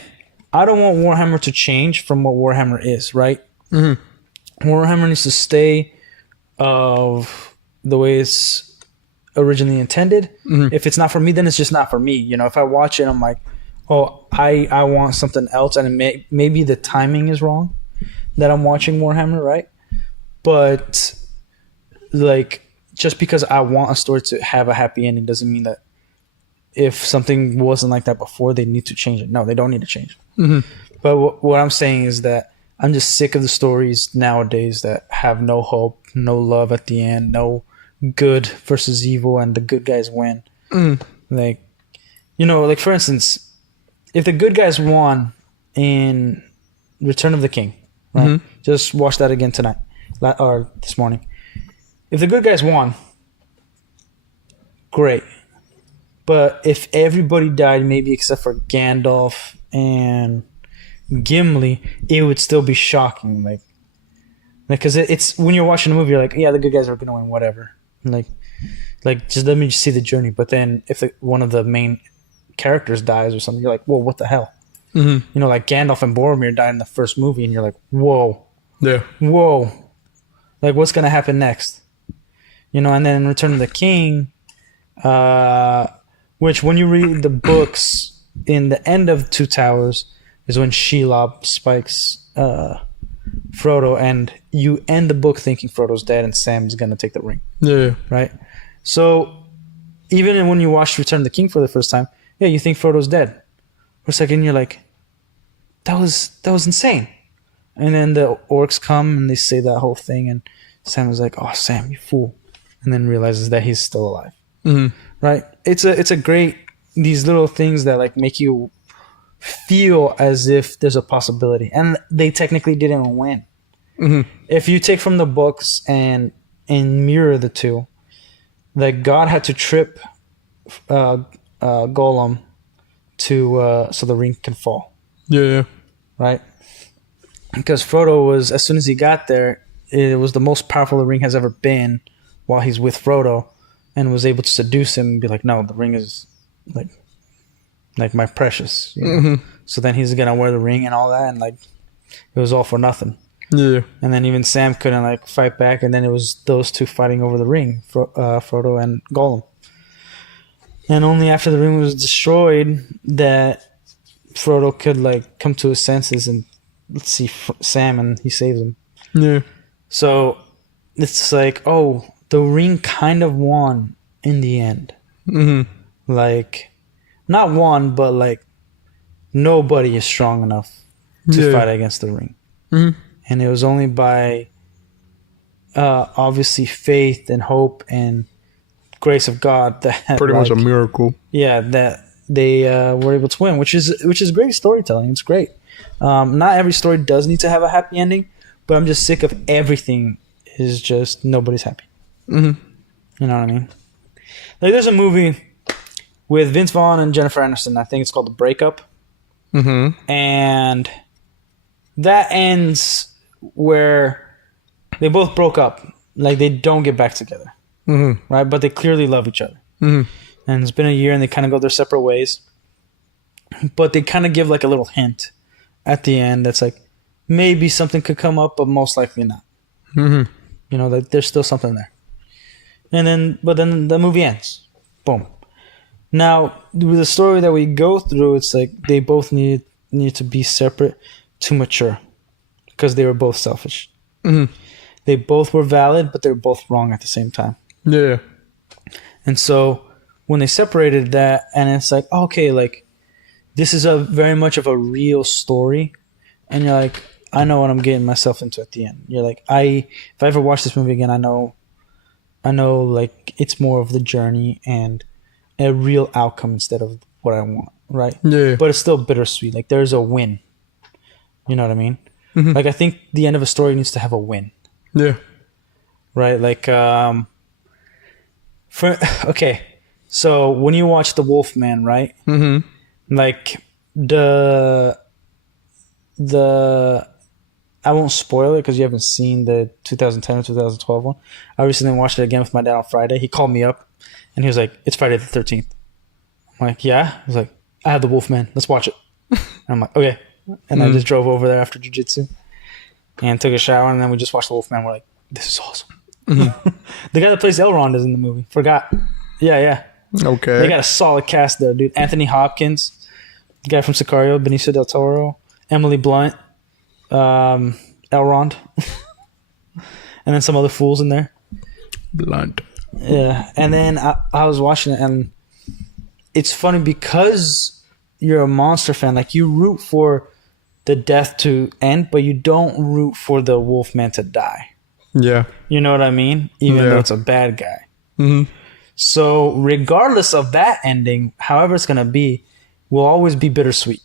I don't want Warhammer to change from what Warhammer is, right? Warhammer needs to stay of the way it's originally intended. If it's not for me, then it's just not for me. You know, if I watch it, I'm like, oh, I want something else, and maybe the timing is wrong that I'm watching Warhammer, right? But like, just because I want a story to have a happy ending doesn't mean that if something wasn't like that before, they need to change it. No, they don't need to change it. But what I'm saying is that I'm just sick of the stories nowadays that have no hope, no love at the end, no good versus evil, and the good guys win. Like, like for instance, if the good guys won in Return of the King, right? Just watch that again tonight or this morning. If the good guys won, great. But if everybody died, maybe except for Gandalf and Gimli, it would still be shocking. Like, because it's when you're watching a movie, you're like, yeah, the good guys are gonna win, whatever. Like just let me just see the journey. But then if one of the main characters dies or something, you're like, whoa, what the hell? Like Gandalf and Boromir died in the first movie, and you're like, whoa, whoa, like what's gonna happen next? And then in Return of the King, which when you read the books, in the end of Two Towers is when Shelob spikes Frodo, and you end the book thinking Frodo's dead and Sam's gonna take the ring. Yeah. Right? So even when you watch Return of the King for the first time, yeah, you think Frodo's dead. For a second you're like, that was insane. And then the orcs come and they say that whole thing, and Sam is like, oh, Sam, you fool. And then realizes that he's still alive. Right? It's a great, these little things that like make you feel as if there's a possibility, and they technically didn't win. If you take from the books and mirror the two, that God had to trip Gollum to so the ring can fall. Yeah. Right? Because Frodo was, as soon as he got there, it was the most powerful the ring has ever been while he's with Frodo, and was able to seduce him and be like, no, the ring is like my precious. So then he's gonna wear the ring and all that, and like it was all for nothing. Yeah. And then even Sam couldn't like fight back, and then it was those two fighting over the ring, Frodo and Gollum. And only after the ring was destroyed that Frodo could like come to his senses and see Sam, and he saves him. Yeah. So it's like, oh, the ring kind of won in the end. Like, not won, but like nobody is strong enough to fight against the ring. And it was only by obviously faith and hope and grace of God that pretty much a miracle. Yeah, that they were able to win, which is great storytelling. It's great. Not every story does need to have a happy ending, but I'm just sick of everything is just nobody's happy. You know what I mean? Like, there's a movie with Vince Vaughn and Jennifer Aniston. I think it's called The Breakup. And that ends where they both broke up. Like, they don't get back together. Right? But they clearly love each other. And it's been a year, and they kind of go their separate ways. But they kind of give like a little hint at the end that's like, maybe something could come up, but most likely not. Like there's still something there. But then the movie ends. Boom. Now, with the story that we go through, it's like they both need to be separate to mature, because they were both selfish. They both were valid, but they were both wrong at the same time. Yeah. And so when they separated that, and it's like, okay, like this is a very much of a real story, and you're like, I know what I'm getting myself into at the end. You're like, if I ever watch this movie again, I know like it's more of the journey and a real outcome instead of what I want, right? Yeah. But it's still bittersweet. Like, there's a win. You know what I mean? Like, I think the end of a story needs to have a win. Yeah. Right? Like, okay. So when you watch The Wolfman, right? Like the I won't spoil it because you haven't seen the 2010 or 2012 one. I recently watched it again with my dad on Friday. He called me up and he was like, it's Friday the 13th. I'm like, yeah? He was like, I have The Wolfman. Let's watch it. And I'm like, okay. And I just drove over there after jiu-jitsu and took a shower, and then we just watched The Wolfman. We're like, this is awesome. The guy that plays Elrond is in the movie. Forgot. Yeah. Okay. They got a solid cast there, dude. Anthony Hopkins, the guy from Sicario, Benicio del Toro, Emily Blunt, Elrond, and then some other fools in there. Blunt. Yeah. And then I was watching it, and it's funny because you're a monster fan. Like, you root for the death to end, but you don't root for the Wolfman to die. Yeah. You know what I mean? Even though it's a bad guy. Mm-hmm. So regardless of that ending, however it's gonna be, will always be bittersweet.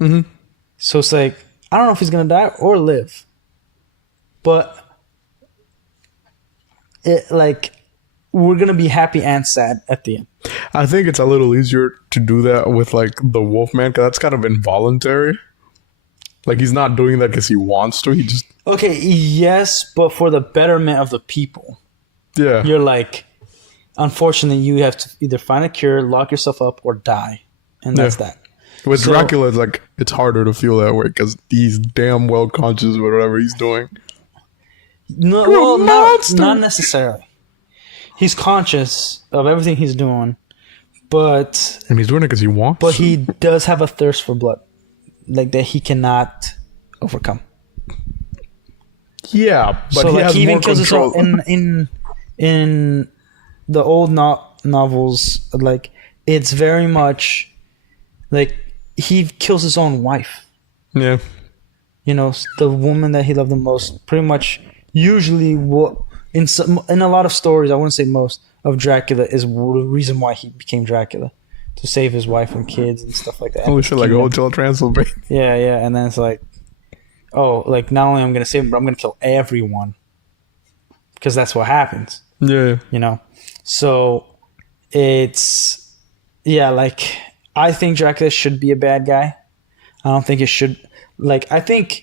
Mm-hmm. So it's like, I don't know if he's gonna die or live, but we're gonna be happy and sad at the end. I think it's a little easier to do that with like the Wolfman, because that's kind of involuntary. Like, he's not doing that because he wants to. He just... Okay, yes, but for the betterment of the people. Yeah. You're like, unfortunately, you have to either find a cure, lock yourself up, or die. And that's that. With Dracula, it's like, it's harder to feel that way because he's damn well conscious of whatever he's doing. No, well, not necessarily. He's conscious of everything he's doing, but... And he's doing it because he wants But he does have a thirst for blood. Like, that he cannot overcome. Yeah, but so, he like, has he even more kills control. himself in the old novels. Like, it's very much like he kills his own wife. Yeah. You know, the woman that he loved the most. Pretty much, usually, in a lot of stories, I wouldn't say most, of Dracula is the reason why he became Dracula. To save his wife and kids and stuff like that. Holy shit, like Hotel Transylvania. Yeah, yeah. And then it's like, oh, like, not only I'm going to save him, but I'm going to kill everyone. Because that's what happens. Yeah. You know? So, it's... Yeah, like, I think Dracula should be a bad guy. I don't think it should... Like, I think...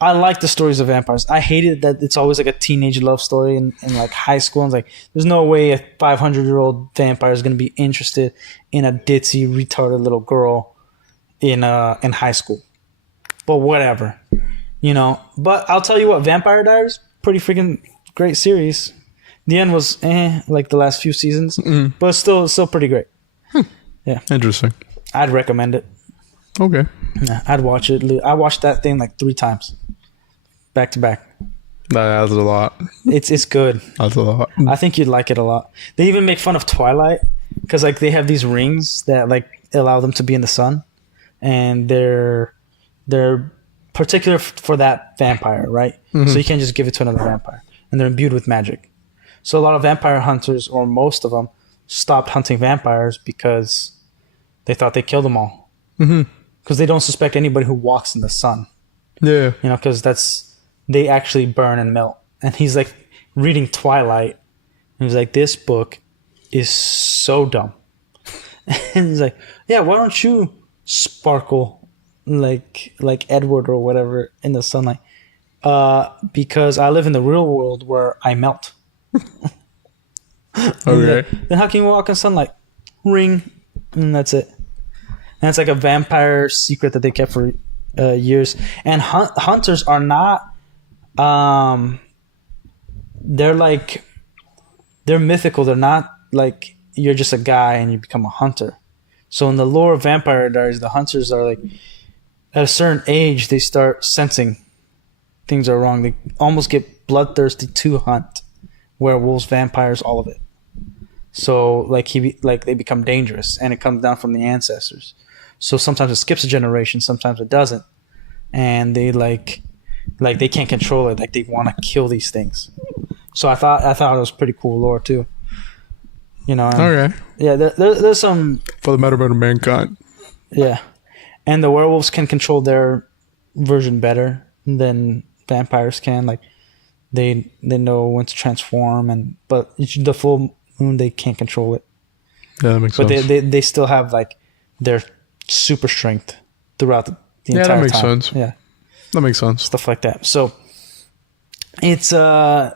I like the stories of vampires. I hate it that it's always like a teenage love story in like high school. And it's like, there's no way a 500-year-old vampire is going to be interested in a ditzy, retarded little girl in high school. But whatever, you know. But I'll tell you what, Vampire Diaries, pretty freaking great series. The end was like the last few seasons, but still pretty great. Yeah, Interesting. I'd recommend it. Okay. Yeah, I'd watch it. I watched that thing like 3 times. Back to back. That's a lot. It's good. That's a lot. I think you'd like it a lot. They even make fun of Twilight because like they have these rings that like allow them to be in the sun, and they're particular for that vampire, right? Mm-hmm. So you can't just give it to another vampire, and they're imbued with magic. So a lot of vampire hunters, or most of them, stopped hunting vampires because they thought they killed them all. Because they don't suspect anybody who walks in the sun. Yeah. You know, because they actually burn and melt. And he's like reading Twilight. And he's like, this book is so dumb. And he's like, yeah, why don't you sparkle like Edward or whatever in the sunlight? Because I live in the real world where I melt. Okay. Like, then how can you walk in sunlight? Ring. And that's it. And it's like a vampire secret that they kept for years. And hunters are not... they're mythical. They're not like you're just a guy and you become a hunter. So in the lore of Vampire Diaries, the hunters are like, at a certain age, they start sensing things are wrong. They almost get bloodthirsty to hunt. Werewolves, vampires, all of it. So like they become dangerous, and it comes down from the ancestors. So sometimes it skips a generation, sometimes it doesn't, and they like they can't control it. Like they want to kill these things. So I thought it was pretty cool lore too. You know. Okay. Yeah, there's some for the betterment of mankind. Yeah, and the werewolves can control their version better than vampires can. Like they know when to transform, but the full moon they can't control it. Yeah, that makes sense. But they still have like their super strength throughout the entire time. Yeah, that makes sense. Yeah, that makes sense. Stuff like that. So it's a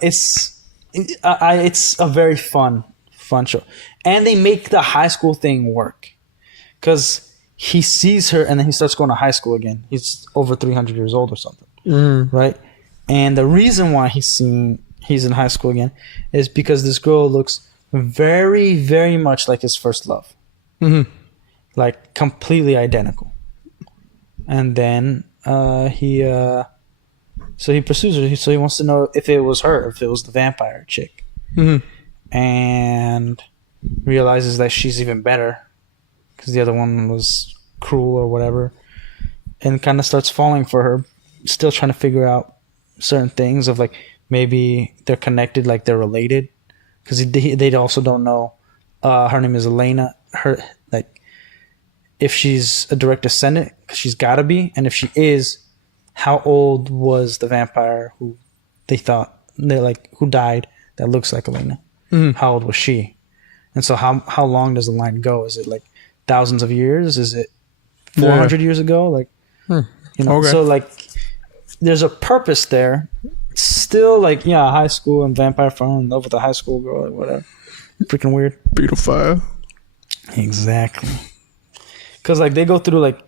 very fun show, and they make the high school thing work because he sees her and then he starts going to high school again. He's over 300 years old or something, right? And the reason why he's in high school again is because this girl looks very, very much like his first love. Like completely identical. And then he pursues her. So he wants to know if it was her, if it was the vampire chick. And realizes that she's even better because the other one was cruel or whatever. and kind of starts falling for her, still trying to figure out certain things of like maybe they're connected, like they're related, because they also don't know. Her name is Elena. Her like if she's a direct descendant, because she's got to be, and if she is, how old was the vampire who who died that looks like Elena? Mm-hmm. How old was she? And so how long does the line go? Is it like thousands of years? Is it 400 years ago? Like, okay. So like there's a purpose there. It's still like, high school and vampire falling in love with a high school girl or whatever. Freaking weird. Pedophile. Exactly. Because like they go through like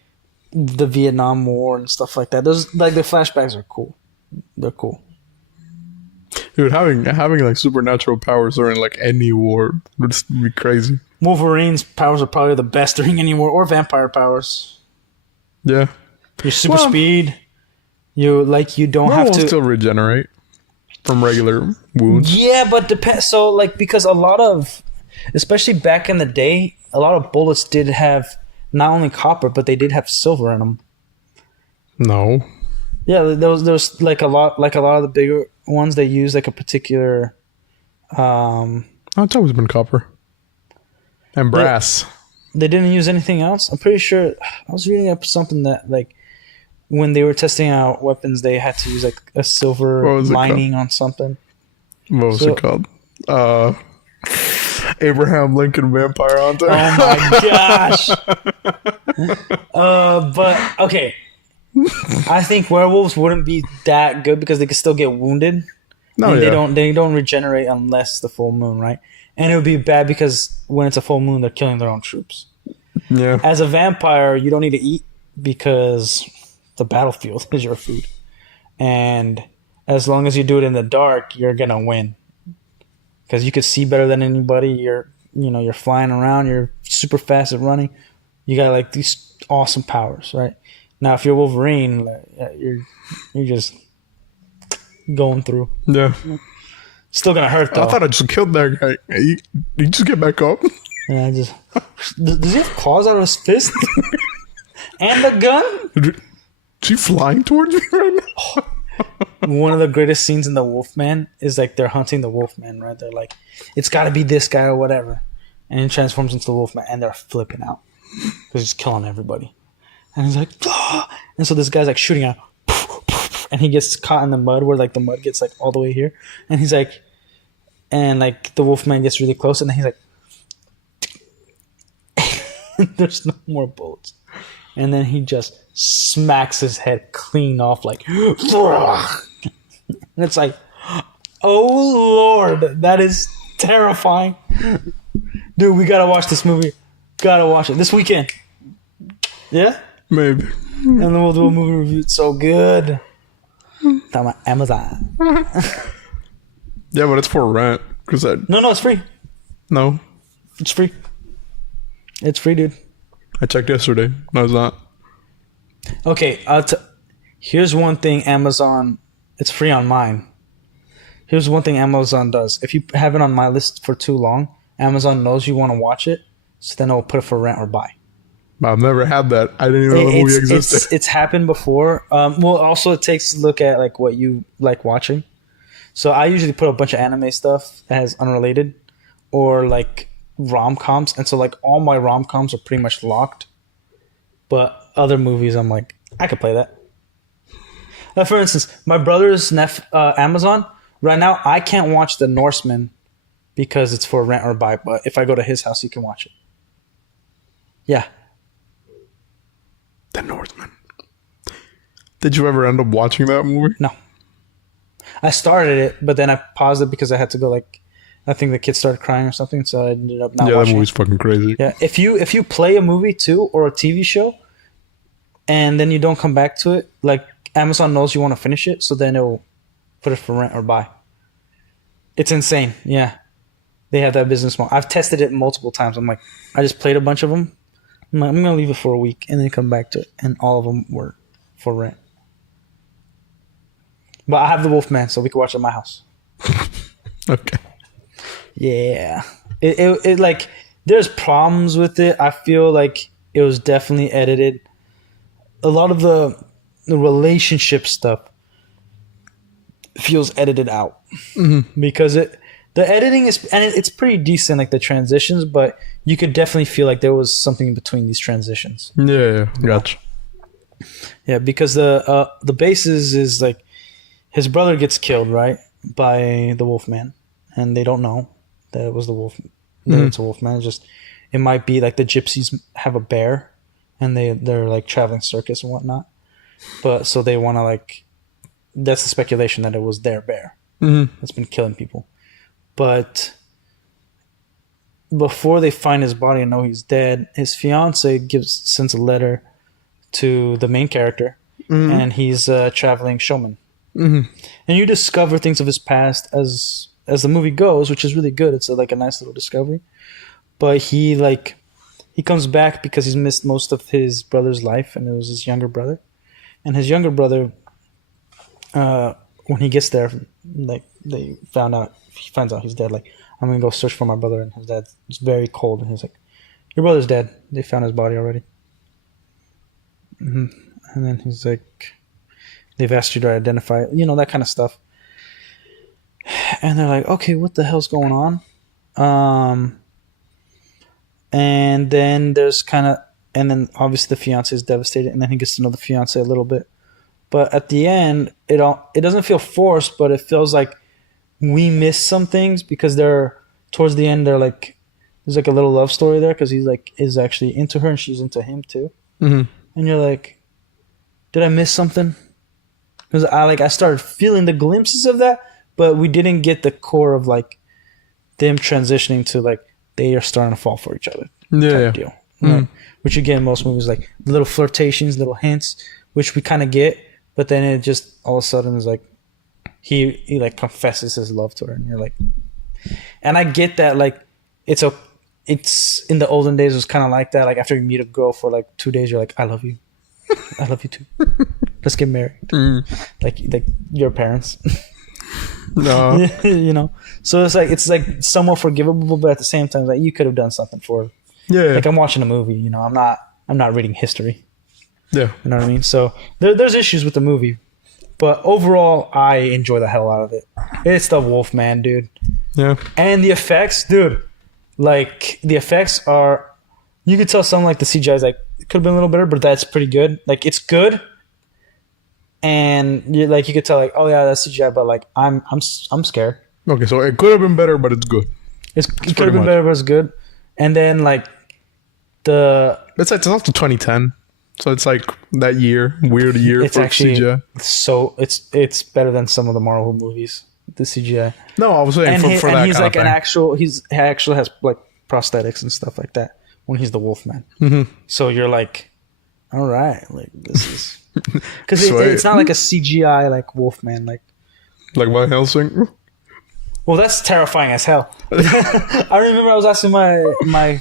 the Vietnam War and stuff like that. Those like the flashbacks are cool. They're cool. Dude, having like supernatural powers during like any war would just be crazy. Wolverine's powers are probably the best during any war, or vampire powers. Yeah. Your super speed. You don't have to still regenerate from regular wounds. Yeah, but so like because a lot of, especially back in the day, a lot of bullets did have not only copper, but they did have silver in them. No. Yeah, there was like a lot of the bigger ones. They use like a particular. It's always been copper and brass. They didn't use anything else. I'm pretty sure. I was reading up something that like when they were testing out weapons, they had to use like a silver lining on something. What was it called? Abraham Lincoln Vampire Hunter. Oh my gosh. But okay. I think werewolves wouldn't be that good because they could still get wounded. No, they don't regenerate unless the full moon, right? And it would be bad because when it's a full moon, they're killing their own troops. Yeah. As a vampire, you don't need to eat because the battlefield is your food. And as long as you do it in the dark, you're gonna win. Because you could see better than anybody. You're flying around. You're super fast at running. You got like these awesome powers, right? Now, if you're Wolverine, you're just going through. Yeah. Still gonna hurt though. I thought I just killed that guy. You just get back up. Yeah, does he have claws out of his fist? And a gun? Is he flying towards me right now? One of the greatest scenes in The Wolfman is like they're hunting the Wolfman, right? They're like, it's got to be this guy or whatever, and he transforms into the Wolfman, and they're flipping out because he's killing everybody. And he's like, ah! And so this guy's like shooting out, and he gets caught in the mud where like the mud gets like all the way here, and he's like, and like the Wolfman gets really close, and then he's like, there's no more bullets, and then he just smacks his head clean off, like, and it's like, oh Lord, that is terrifying, dude. We gotta watch this movie. Gotta watch it this weekend. Yeah. Maybe. And then we'll do a movie review. It's so good. Talking about Amazon. Yeah, but it's for rent. No, it's free. No. It's free. It's free, dude. I checked yesterday. No, it's not. Okay, here's one thing Amazon... It's free on mine. Here's one thing Amazon does. If you have it on my list for too long, Amazon knows you want to watch it, so then it'll put it for rent or buy. I've never had that. I didn't even know the movie existed. It's happened before. Well, also it takes a look at like what you like watching. So I usually put a bunch of anime stuff that has unrelated or like rom-coms. And so like all my rom-coms are pretty much locked. But other movies, I'm like, I could play that. For instance, my brother's Amazon, right now I can't watch The Norseman because it's for rent or buy. But if I go to his house, he can watch it. Yeah. The Northman. Did you ever end up watching that movie? No. I started it, but then I paused it because I had to go like, I think the kids started crying or something, so I ended up not watching it. Yeah, that movie's fucking crazy. Yeah, if you play a movie too or a TV show, and then you don't come back to it, like Amazon knows you want to finish it, so then it'll put it for rent or buy. It's insane. Yeah, they have that business model. I've tested it multiple times. I'm like, I just played a bunch of them. I'm going to leave it for a week and then come back to it. And all of them were for rent. But I have the Wolfman, so we can watch it at my house. Okay. Yeah. It like, there's problems with it. I feel like it was definitely edited a lot of the relationship stuff feels edited out because the editing is, and it's pretty decent, like the transitions, but you could definitely feel like there was something in between these transitions. Yeah, gotcha. Yeah, because the basis is like his brother gets killed, right, by the Wolfman, and they don't know that it was the wolf. That it's a Wolfman. It's just, it might be like the gypsies have a bear, and they're like traveling circus and whatnot. But so they want to like, that's the speculation that it was their bear that's been killing people. But before they find his body and know he's dead, his fiance sends a letter to the main character, and he's a traveling showman. And you discover things of his past as the movie goes, which is really good. It's like a nice little discovery. But he comes back because he's missed most of his brother's life, and it was his younger brother. And his younger brother, when he gets there, like he finds out he's dead. Like, I'm gonna go search for my brother, and his dad's very cold, and he's like, "Your brother's dead. They found his body already." And then he's like, "They've asked you to identify it," that kind of stuff. And they're like, "Okay, what the hell's going on?" And then then obviously the fiance is devastated, and then he gets to know the fiance a little bit. But at the end, it doesn't feel forced, but it feels like we missed some things because towards the end, there's like a little love story there because he's like is actually into her and she's into him too. And you're like, did I miss something? Because I started feeling the glimpses of that, but we didn't get the core of like them transitioning to like they are starting to fall for each other. Type deal. Right? Which you get in most movies, like little flirtations, little hints, which we kind of get, but then it just all of a sudden is like he like confesses his love to her, and you're like, and I get that like it's in the olden days it was kind of like that. Like after you meet a girl for like 2 days, you're like, I love you, I love you too. Let's get married. Like your parents. No. So it's like somewhat forgivable, but at the same time, like you could have done something for her. Yeah. Like I'm watching a movie, I'm not reading history. Yeah. You know what I mean? So there's issues with the movie, but overall, I enjoy the hell out of it. It's the Wolfman, dude. Yeah. And the effects, dude. Like the effects are, you could tell some like the CGI is like it could have been a little better, but that's pretty good. Like it's good. And you could tell like, oh yeah, that's CGI, but like I'm scared. Okay, so it could have been better, but it's good. It could have been better, but it's good. And then like it's also 2010, so it's like that weird year for CGI. So it's better than some of the Marvel movies. The CGI. No, I was saying for that. And he's like he actually has like prosthetics and stuff like that when he's the Wolfman. So you're like, all right, like this is. Because it's not like a CGI like Wolfman like Van Helsing. Well, that's terrifying as hell. I remember I was asking my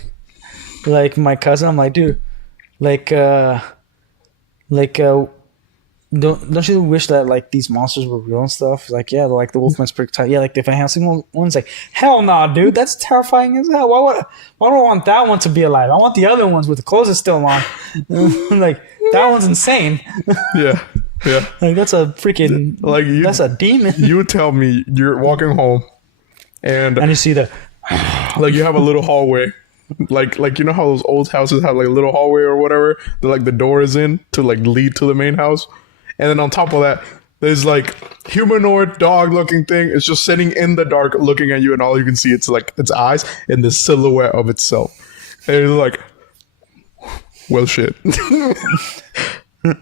cousin, I'm like, dude, don't you wish that like these monsters were real and stuff? Like, yeah, like the Wolfman's pretty tight. Yeah, like the Van Helsing one's like, hell nah, dude, that's terrifying as hell. Why do I want that one to be alive? I want the other ones with the clothes still on. Like that one's insane. Yeah. Like that's a freaking that's a demon. You tell me you're walking home and you see the like you have a little hallway. Like you know how those old houses have like a little hallway or whatever that like the door is in to like lead to the main house. And then on top of that, there's like humanoid dog looking thing. It's just sitting in the dark looking at you, and all you can see it's like its eyes and the silhouette of itself. And it's like, well, shit.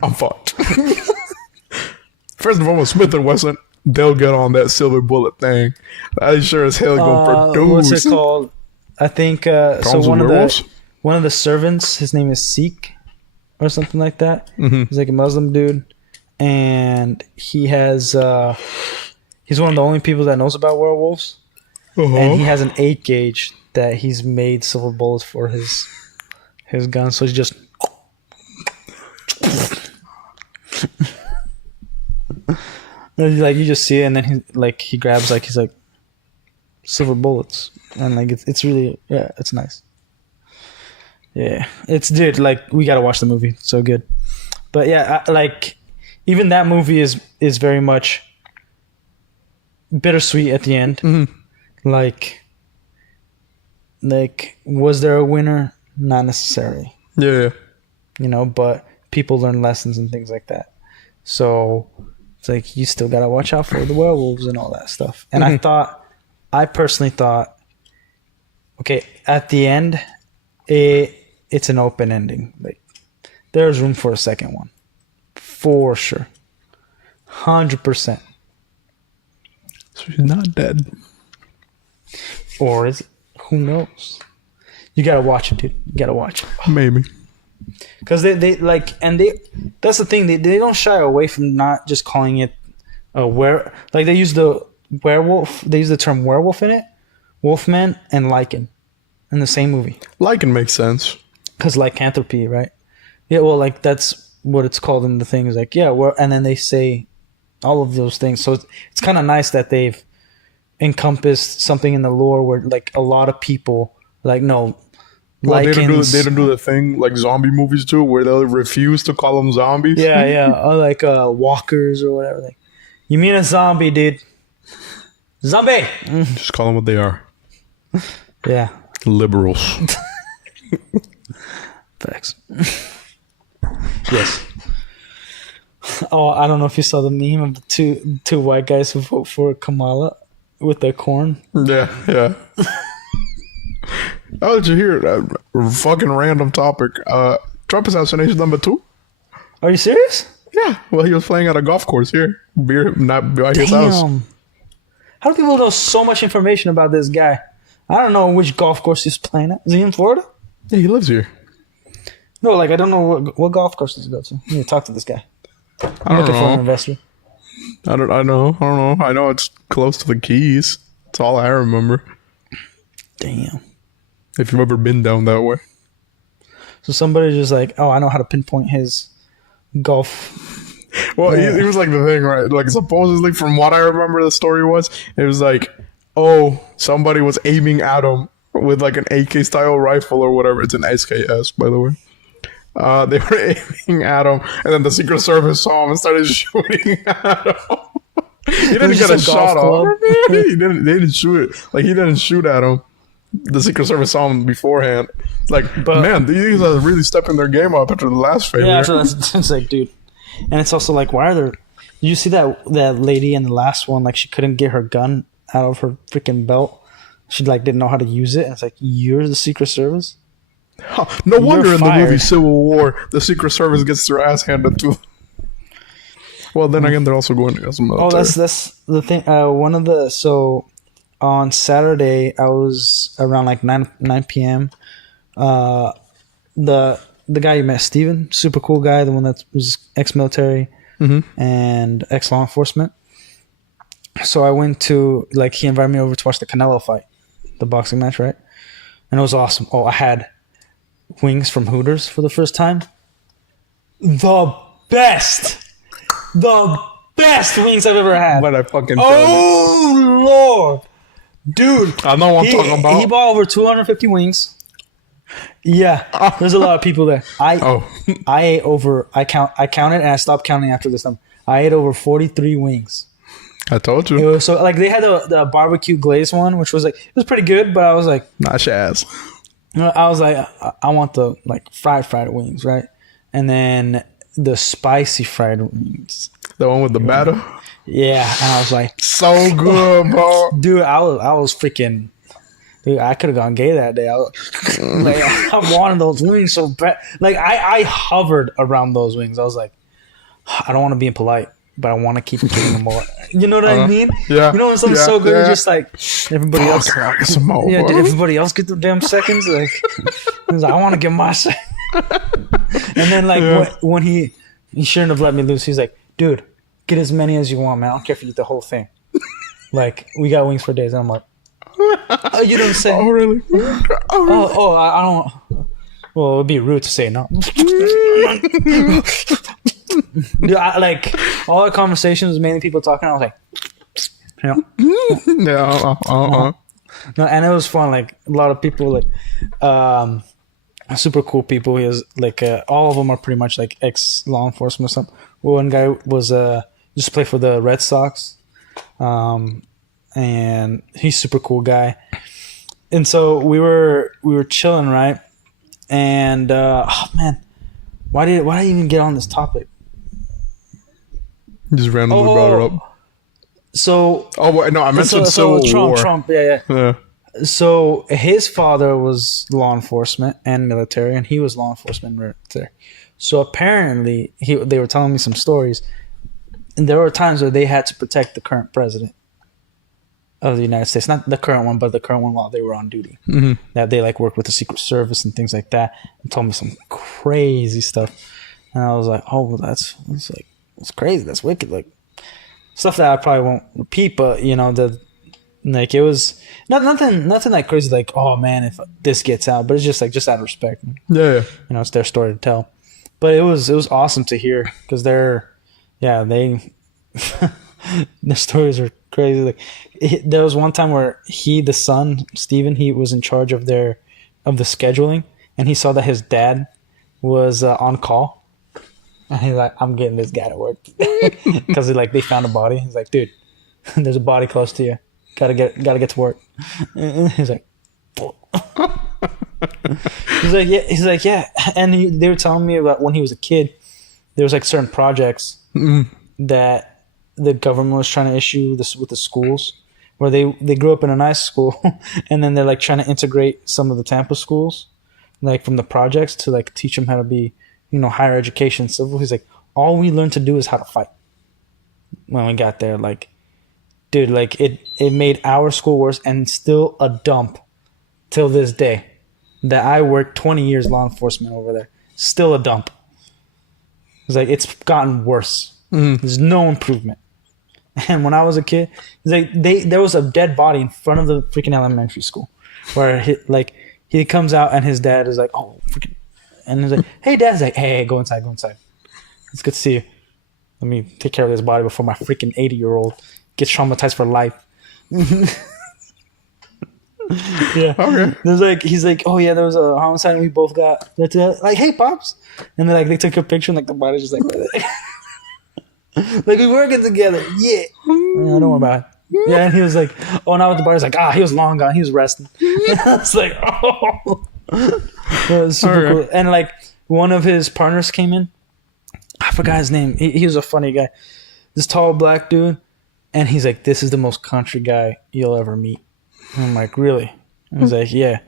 I'm fucked. First and foremost, Smith & Wesson, they'll get on that silver bullet thing. I sure as hell gonna produce. What's it called? I think so. One of the servants, his name is Sikh or something like that. He's like a Muslim dude. And he has he's one of the only people that knows about werewolves. And he has an 8 gauge that he's made silver bullets for his gun. So he's just like you just see it, and then he grabs he's like silver bullets, and like it's really it's nice. Yeah, it's dude. Like we gotta watch the movie. It's so good. But yeah, like even that movie is very much bittersweet at the end. Mm-hmm. Like was there a winner? Not necessarily. Yeah. You know, but people learn lessons and things like that. So it's like you still gotta watch out for the werewolves and all that stuff. And I personally thought, okay, at the end, it's an open ending. Like there's room for a second one, for sure, 100%. So she's not dead, or is it? Who knows? You gotta watch it, dude. You gotta watch it. Maybe. Because they like, and that's the thing, they don't shy away from not just calling it a like they use the werewolf, they use the term werewolf in it, wolfman and lichen in the same movie. Lichen makes sense. Because lycanthropy, right? Yeah, well, like that's what it's called in the thing. Is like, yeah, and then they say all of those things. So it's kind of nice that they've encompassed something in the lore where like a lot of people like, no, well, they don't do the thing like zombie movies do, where they'll refuse to call them zombies. Yeah, or like walkers or whatever. Like, you mean a zombie, dude? Zombie. Just call them what they are. Yeah. Liberals. Facts. Yes. Oh, I don't know if you saw the meme of the two white guys who vote for Kamala with their corn. Yeah. Oh, did you hear it? Fucking random topic. Trump assassination number 2. Are you serious? Yeah. Well, he was playing at a golf course here, not by his house. How do people know so much information about this guy? I don't know which golf course he's playing at. Is he in Florida? Yeah, he lives here. No, like I don't know what golf course does he go to. I need to talk to this guy. I'm looking for an investor. I don't know. I know it's close to the Keys. That's all I remember. Damn. If you've ever been down that way. So somebody just like, oh, I know how to pinpoint his golf. Well, he was like the thing, right? Like supposedly, from what I remember, the story was, it was like, oh, somebody was aiming at him with like an AK style rifle or whatever. It's an SKS, by the way. They were aiming at him, and then the Secret Service saw him and started shooting at him. He didn't get a shot off. They didn't shoot it. Like he didn't shoot at him. The Secret Service saw him beforehand. It's like, man, these are really stepping their game up after the last failure. Yeah, it's like, dude. And it's also like, why are there? Did you see that lady in the last one? Like, she couldn't get her gun out of her freaking belt. She like didn't know how to use it. And it's like, you're the Secret Service. Huh. No wonder in the movie Civil War, the Secret Service gets their ass handed to them. Well, then again, they're also going against the military. Oh, that's the thing. On Saturday, I was around like 9 p.m. The guy you met, Steven, super cool guy, the one that was ex-military and ex-law enforcement. So I went to, like, he invited me over to watch the Canelo fight, the boxing match, right? And it was awesome. Oh, I had wings from Hooters for the first time. The best wings I've ever had. But I fucking Lord. Dude, I know what I'm talking about. He bought over 250 wings. Yeah, there's a lot of people there. I ate over. I counted and I stopped counting after this time. I ate over 43 wings. I told you. It was so like they had the barbecue glazed one, which was like it was pretty good, but I was like, not your ass. I was like, I want the like fried wings, right? And then the spicy fried wings. The one with the batter. Yeah, and I was like, so good, bro. Dude, I was freaking. Dude, I could have gone gay that day. I wanted those wings so bad. Like I hovered around those wings. I was like, I don't want to be impolite, but I want to keep getting them more. You know what I mean? Yeah. You know when something's so good, you're just like everybody else. Get some more, yeah, did everybody else get the damn seconds? Like, I was like, I want to get my second. And then like when he shouldn't have let me loose. He's like, dude, get as many as you want, man. I don't care if you eat the whole thing. Like, we got wings for days. And I'm like, oh, you don't say. Oh, really? I don't. Well, it would be rude to say no. Dude, like, all the conversations was mainly people talking. I was like, you know. Yeah. No, and it was fun. Like, a lot of people, like, super cool people. He has like all of them are pretty much like ex law enforcement or something. One guy was used to play for the Red Sox, and he's a super cool guy. And so we were chilling, right? And oh man, why did I even get on this topic? Just randomly brought it up. So no, I mentioned Civil War. Trump, yeah. So his father was law enforcement and military, and he was law enforcement and military. So apparently, they were telling me some stories, and there were times where they had to protect the current president of the United States, not the current one, but the current one while they were on duty. Mm-hmm. That they like worked with the Secret Service and things like that, and told me some crazy stuff. And I was like, oh, well, that's crazy. That's wicked. Like stuff that I probably won't repeat, but you know, like it was nothing like crazy. Like, oh man, if this gets out, but it's just out of respect. Yeah. You know, it's their story to tell. But it was awesome to hear because their stories are crazy. Like there was one time where the son Steven, he was in charge of the scheduling, and he saw that his dad was on call, and he's like, I'm getting this guy to work because they found a body. He's like, dude, there's a body close to you, gotta get to work. He's like he's like yeah, and they were telling me about when he was a kid, there was like certain projects that the government was trying to issue this with the schools, where they grew up in a nice school and then they're like trying to integrate some of the Tampa schools, like from the projects, to like teach them how to be, you know, higher education civil. He's like, all we learned to do is how to fight when we got there. Like, dude, like it made our school worse, and still a dump till this day. That I worked 20 years law enforcement over there, still a dump. It's like it's gotten worse. There's no improvement. And when I was a kid, it's like there was a dead body in front of the freaking elementary school, where he comes out and his dad is like, oh freaking, and he's like, hey, dad's like, hey, go inside. It's good to see you. Let me take care of this body before my freaking 80-year-old gets traumatized for life. Yeah. Okay. There's like, he's like, oh yeah, there was a homicide and we both got like, hey pops, and then like they took a picture and like the body just like like we working together. Yeah. Don't worry about it. Yeah, and he was like, oh, now with the body's like, he was long gone, he was resting. It's like, oh, that was super cool. And like one of his partners came in, I forgot his name. He was a funny guy, this tall black dude, and he's like, this is the most country guy you'll ever meet. And I'm like, really? And he's like, yeah.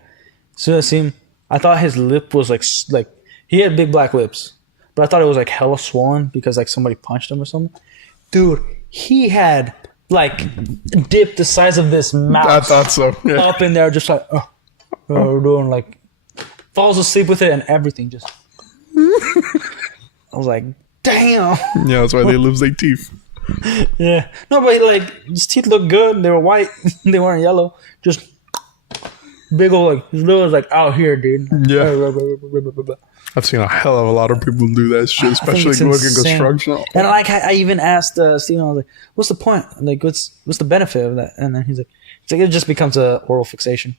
So I see him, I thought his lip was like he had big black lips, but I thought it was like hella swollen because like somebody punched him or something. Dude, he had like dipped the size of this mouse. I thought so. Yeah. Up in there, just like we're doing like falls asleep with it and everything. Just I was like, damn. Yeah, that's why they lose their teeth. Yeah, no, but like his teeth looked good. They were white. They weren't yellow. Just big old like his little was like out here, dude. Yeah. I've seen a hell of a lot of people do that shit, especially working construction. And like I even asked Steven, I was like, "What's the point? Like, what's the benefit of that?" And then he's like, it just becomes a oral fixation.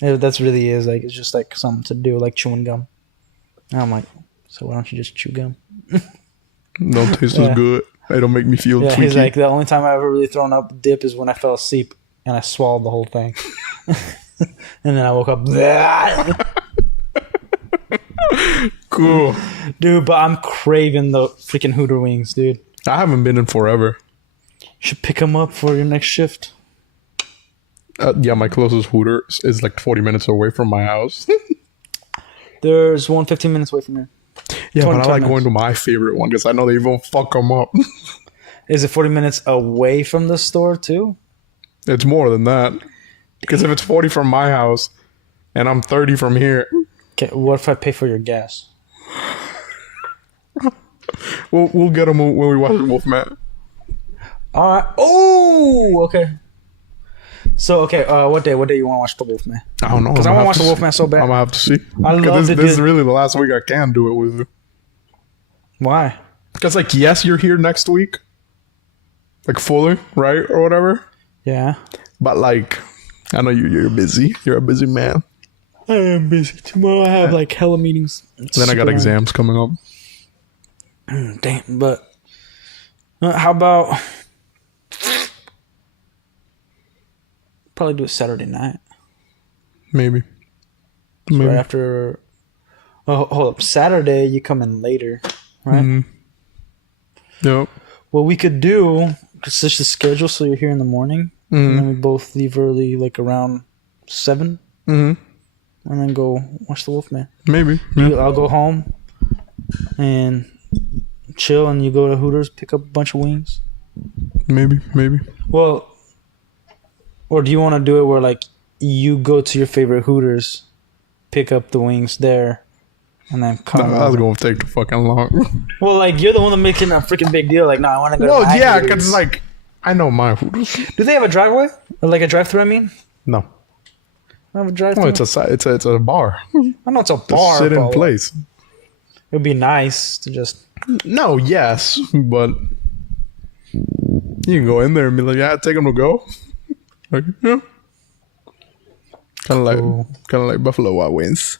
That's really is like it's just like something to do, like chewing gum." And I'm like, "So why don't you just chew gum?" Don't taste as good. It don't make me feel tweaky. He's like, the only time I've ever really thrown up dip is when I fell asleep and I swallowed the whole thing. And then I woke up. Cool. Dude, but I'm craving the freaking Hooter wings, dude. I haven't been in forever. You should pick them up for your next shift. Yeah, my closest Hooter is like 40 minutes away from my house. There's one 15 minutes away from here. Yeah, but I like going to my favorite one because I know they won't fuck them up. Is it 40 minutes away from the store too? It's more than that. Because if it's 40 from my house and I'm 30 from here. Okay, what if I pay for your gas? We'll get them when we watch Wolfman. All right. Oh, okay. So, okay, what day you want to watch the Wolfman? I don't know. Because I want to watch the Wolfman so bad. I'm going to have to see. I love this is really the last week I can do it with you. Why? Because, like, yes, you're here next week. Like, fully, right? Or whatever. Yeah. But, like, I know you're busy. You're a busy man. I am busy. Tomorrow I have like hella meetings. Then I got exams coming up. Damn, but how about probably do it Saturday night? Maybe. Right after. Oh, hold up. Saturday, you come in later, right? Yep. What we could do, switch the schedule so you're here in the morning, and then we both leave early, like around 7, and then go watch the Wolfman. Maybe. I'll go home and chill, and you go to Hooters, pick up a bunch of wings. Maybe. Well, or do you want to do it where like you go to your favorite Hooters, pick up the wings there, and then come? That's gonna take too fucking long. Well, like you're the one that making a freaking big deal. Like, no, I want to go. Well, to my yeah, Hooters. because like I know my Hooters. Do they have a driveway or like a drive-through? I mean, No. I have a drive-through. Well, it's a bar. I know it's a To bar. sit in but place. it would be nice to just. No, yes, but you can go in there and be like, yeah, take them to go. Like, yeah. Kind of like Buffalo Wild Wings.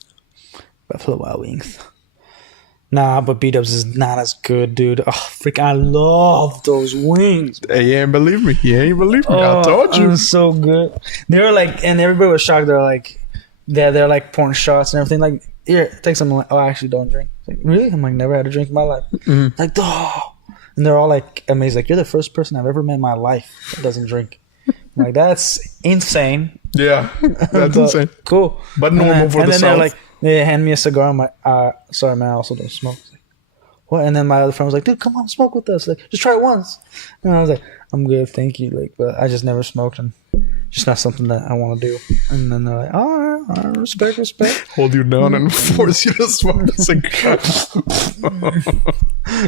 Buffalo Wild Wings. Nah, but B-Dubs is not as good, dude. Oh, freak, I love those wings. Hey, you ain't believe me. I told you. It was so good. They were like, and everybody was shocked. They're like, they're like pouring shots and everything. Like, here, take some. Like, oh, I actually don't drink. Like, really? I'm like, never had a drink in my life. Like, oh. And they're all like amazed. Like, you're the first person I've ever met in my life that doesn't drink. I'm like, that's insane. Yeah, that's insane. Cool. But normal for the then South. they're like, they hand me a cigar. I'm like, sorry, man, I also don't smoke. Like, what? And then my other friend was like, dude, come on, smoke with us. Like, just try it once. And I was like, I'm good, thank you. Like, but I just never smoked, and just not something that I want to do. And then they're like, all right, respect. Hold you down and force you to smoke a cigar.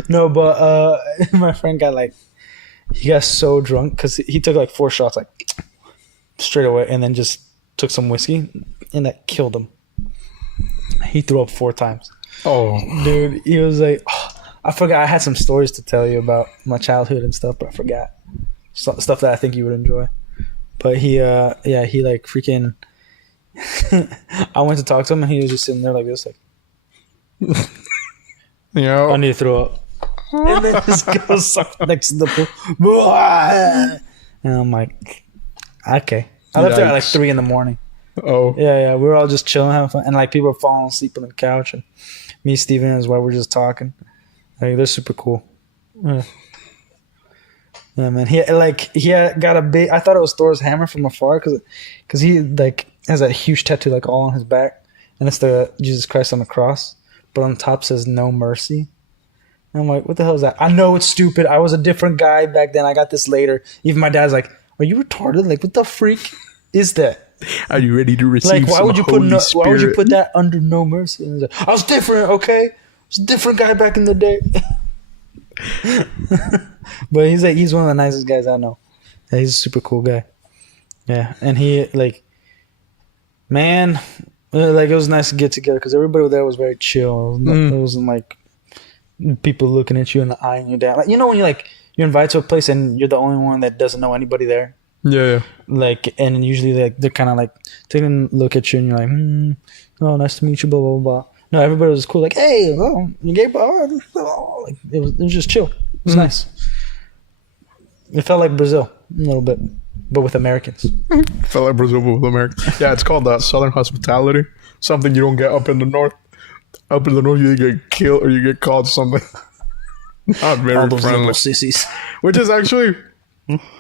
No, but my friend got like, he got so drunk because he took like 4 shots, like straight away, and then just took some whiskey, and that killed him. He threw up 4 times. Oh, dude, he was like, oh, I forgot. I had some stories to tell you about my childhood and stuff, but I forgot stuff that I think you would enjoy. But he like freaking. I went to talk to him, and he was just sitting there like this, like, yeah. I need to throw up. And then just goes next to the pool. And I'm like, okay. I left there at like 3 a.m. Oh. Yeah. We were all just chilling, having fun. And like people were falling asleep on the couch. And me, Steven, and his wife were just talking. Like, they're super cool. Yeah, man. He got a big, I thought it was Thor's hammer from afar because he like has a huge tattoo like all on his back. And it's the Jesus Christ on the cross. But on top says no mercy. And I'm like, what the hell is that? I know it's stupid. I was a different guy back then. I got this later. Even my dad's like, are you retarded? Like, what the freak is that? Are you ready to receive? Like, why would you put Spirit? that under no mercy? And he's like, I was different, okay? I was a different guy back in the day. But he's one of the nicest guys I know. Yeah, he's a super cool guy. Yeah, and he like, man, like it was nice to get together because everybody there was very chill. It wasn't like people looking at you and eyeing you down. Like, you know when you're invited to a place and you're the only one that doesn't know anybody there. Yeah. Like, and usually they're kind of like taking a look at you and you're like, oh, nice to meet you, blah blah blah. No, everybody was cool. Like, hey, you gay bar? Like, it was just chill. It was nice. It felt like Brazil a little bit, but with Americans. Felt like Brazil with Americans. Yeah, it's called Southern hospitality. Something you don't get up in the north. Up in the north, you get killed or you get called something. Not very All those friendly. little sissies. Which is actually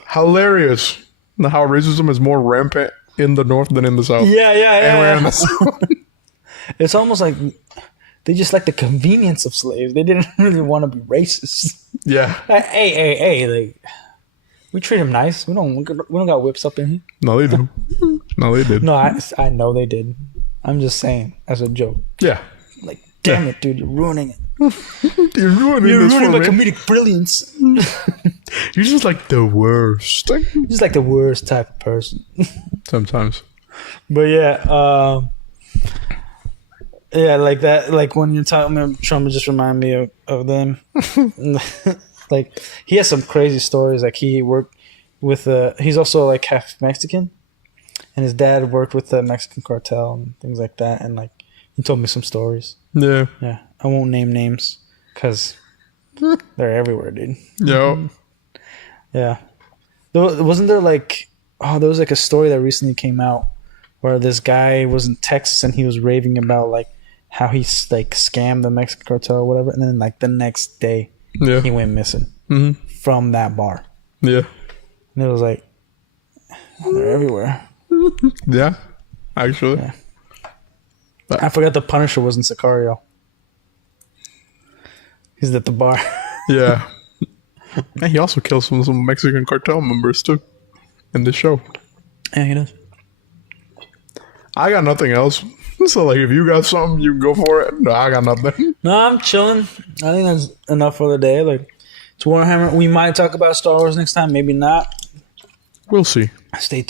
hilarious. How racism is more rampant in the north than in the south. Yeah. Anywhere in the south. It's almost like they just like the convenience of slaves. They didn't really want to be racist. Yeah. Hey, like, we treat them nice. We don't got whips up in here. No, they do. No, they did. No, I know they did. I'm just saying as a joke. Yeah. Like, damn it, dude, you're ruining it. You're ruining my me. comedic brilliance. You're just like the worst. Just like the worst type of person. Sometimes. But yeah, like that. Like when you're talking, Trump just remind me of them. Like, he has some crazy stories. Like, he worked with he's also like half Mexican, and his dad worked with the Mexican cartel and things like that. And like he told me some stories. Yeah. Yeah, I won't name names because they're everywhere, dude. Yeah. Yeah. Wasn't there like there was like a story that recently came out where this guy was in Texas and he was raving about like how he like scammed the Mexican cartel or whatever, and then like the next day he went missing from that bar. Yeah. And it was like they're everywhere. Yeah. Actually. Yeah. I forgot the Punisher was in Sicario. He's at the bar. Yeah. And he also kills some Mexican cartel members too in the show. Yeah, he does. I got nothing else. So like, if you got something, you can go for it. No, I got nothing. No, I'm chilling. I think that's enough for the day. Like, it's Warhammer. We might talk about Star Wars next time. Maybe not. We'll see. Stay tuned.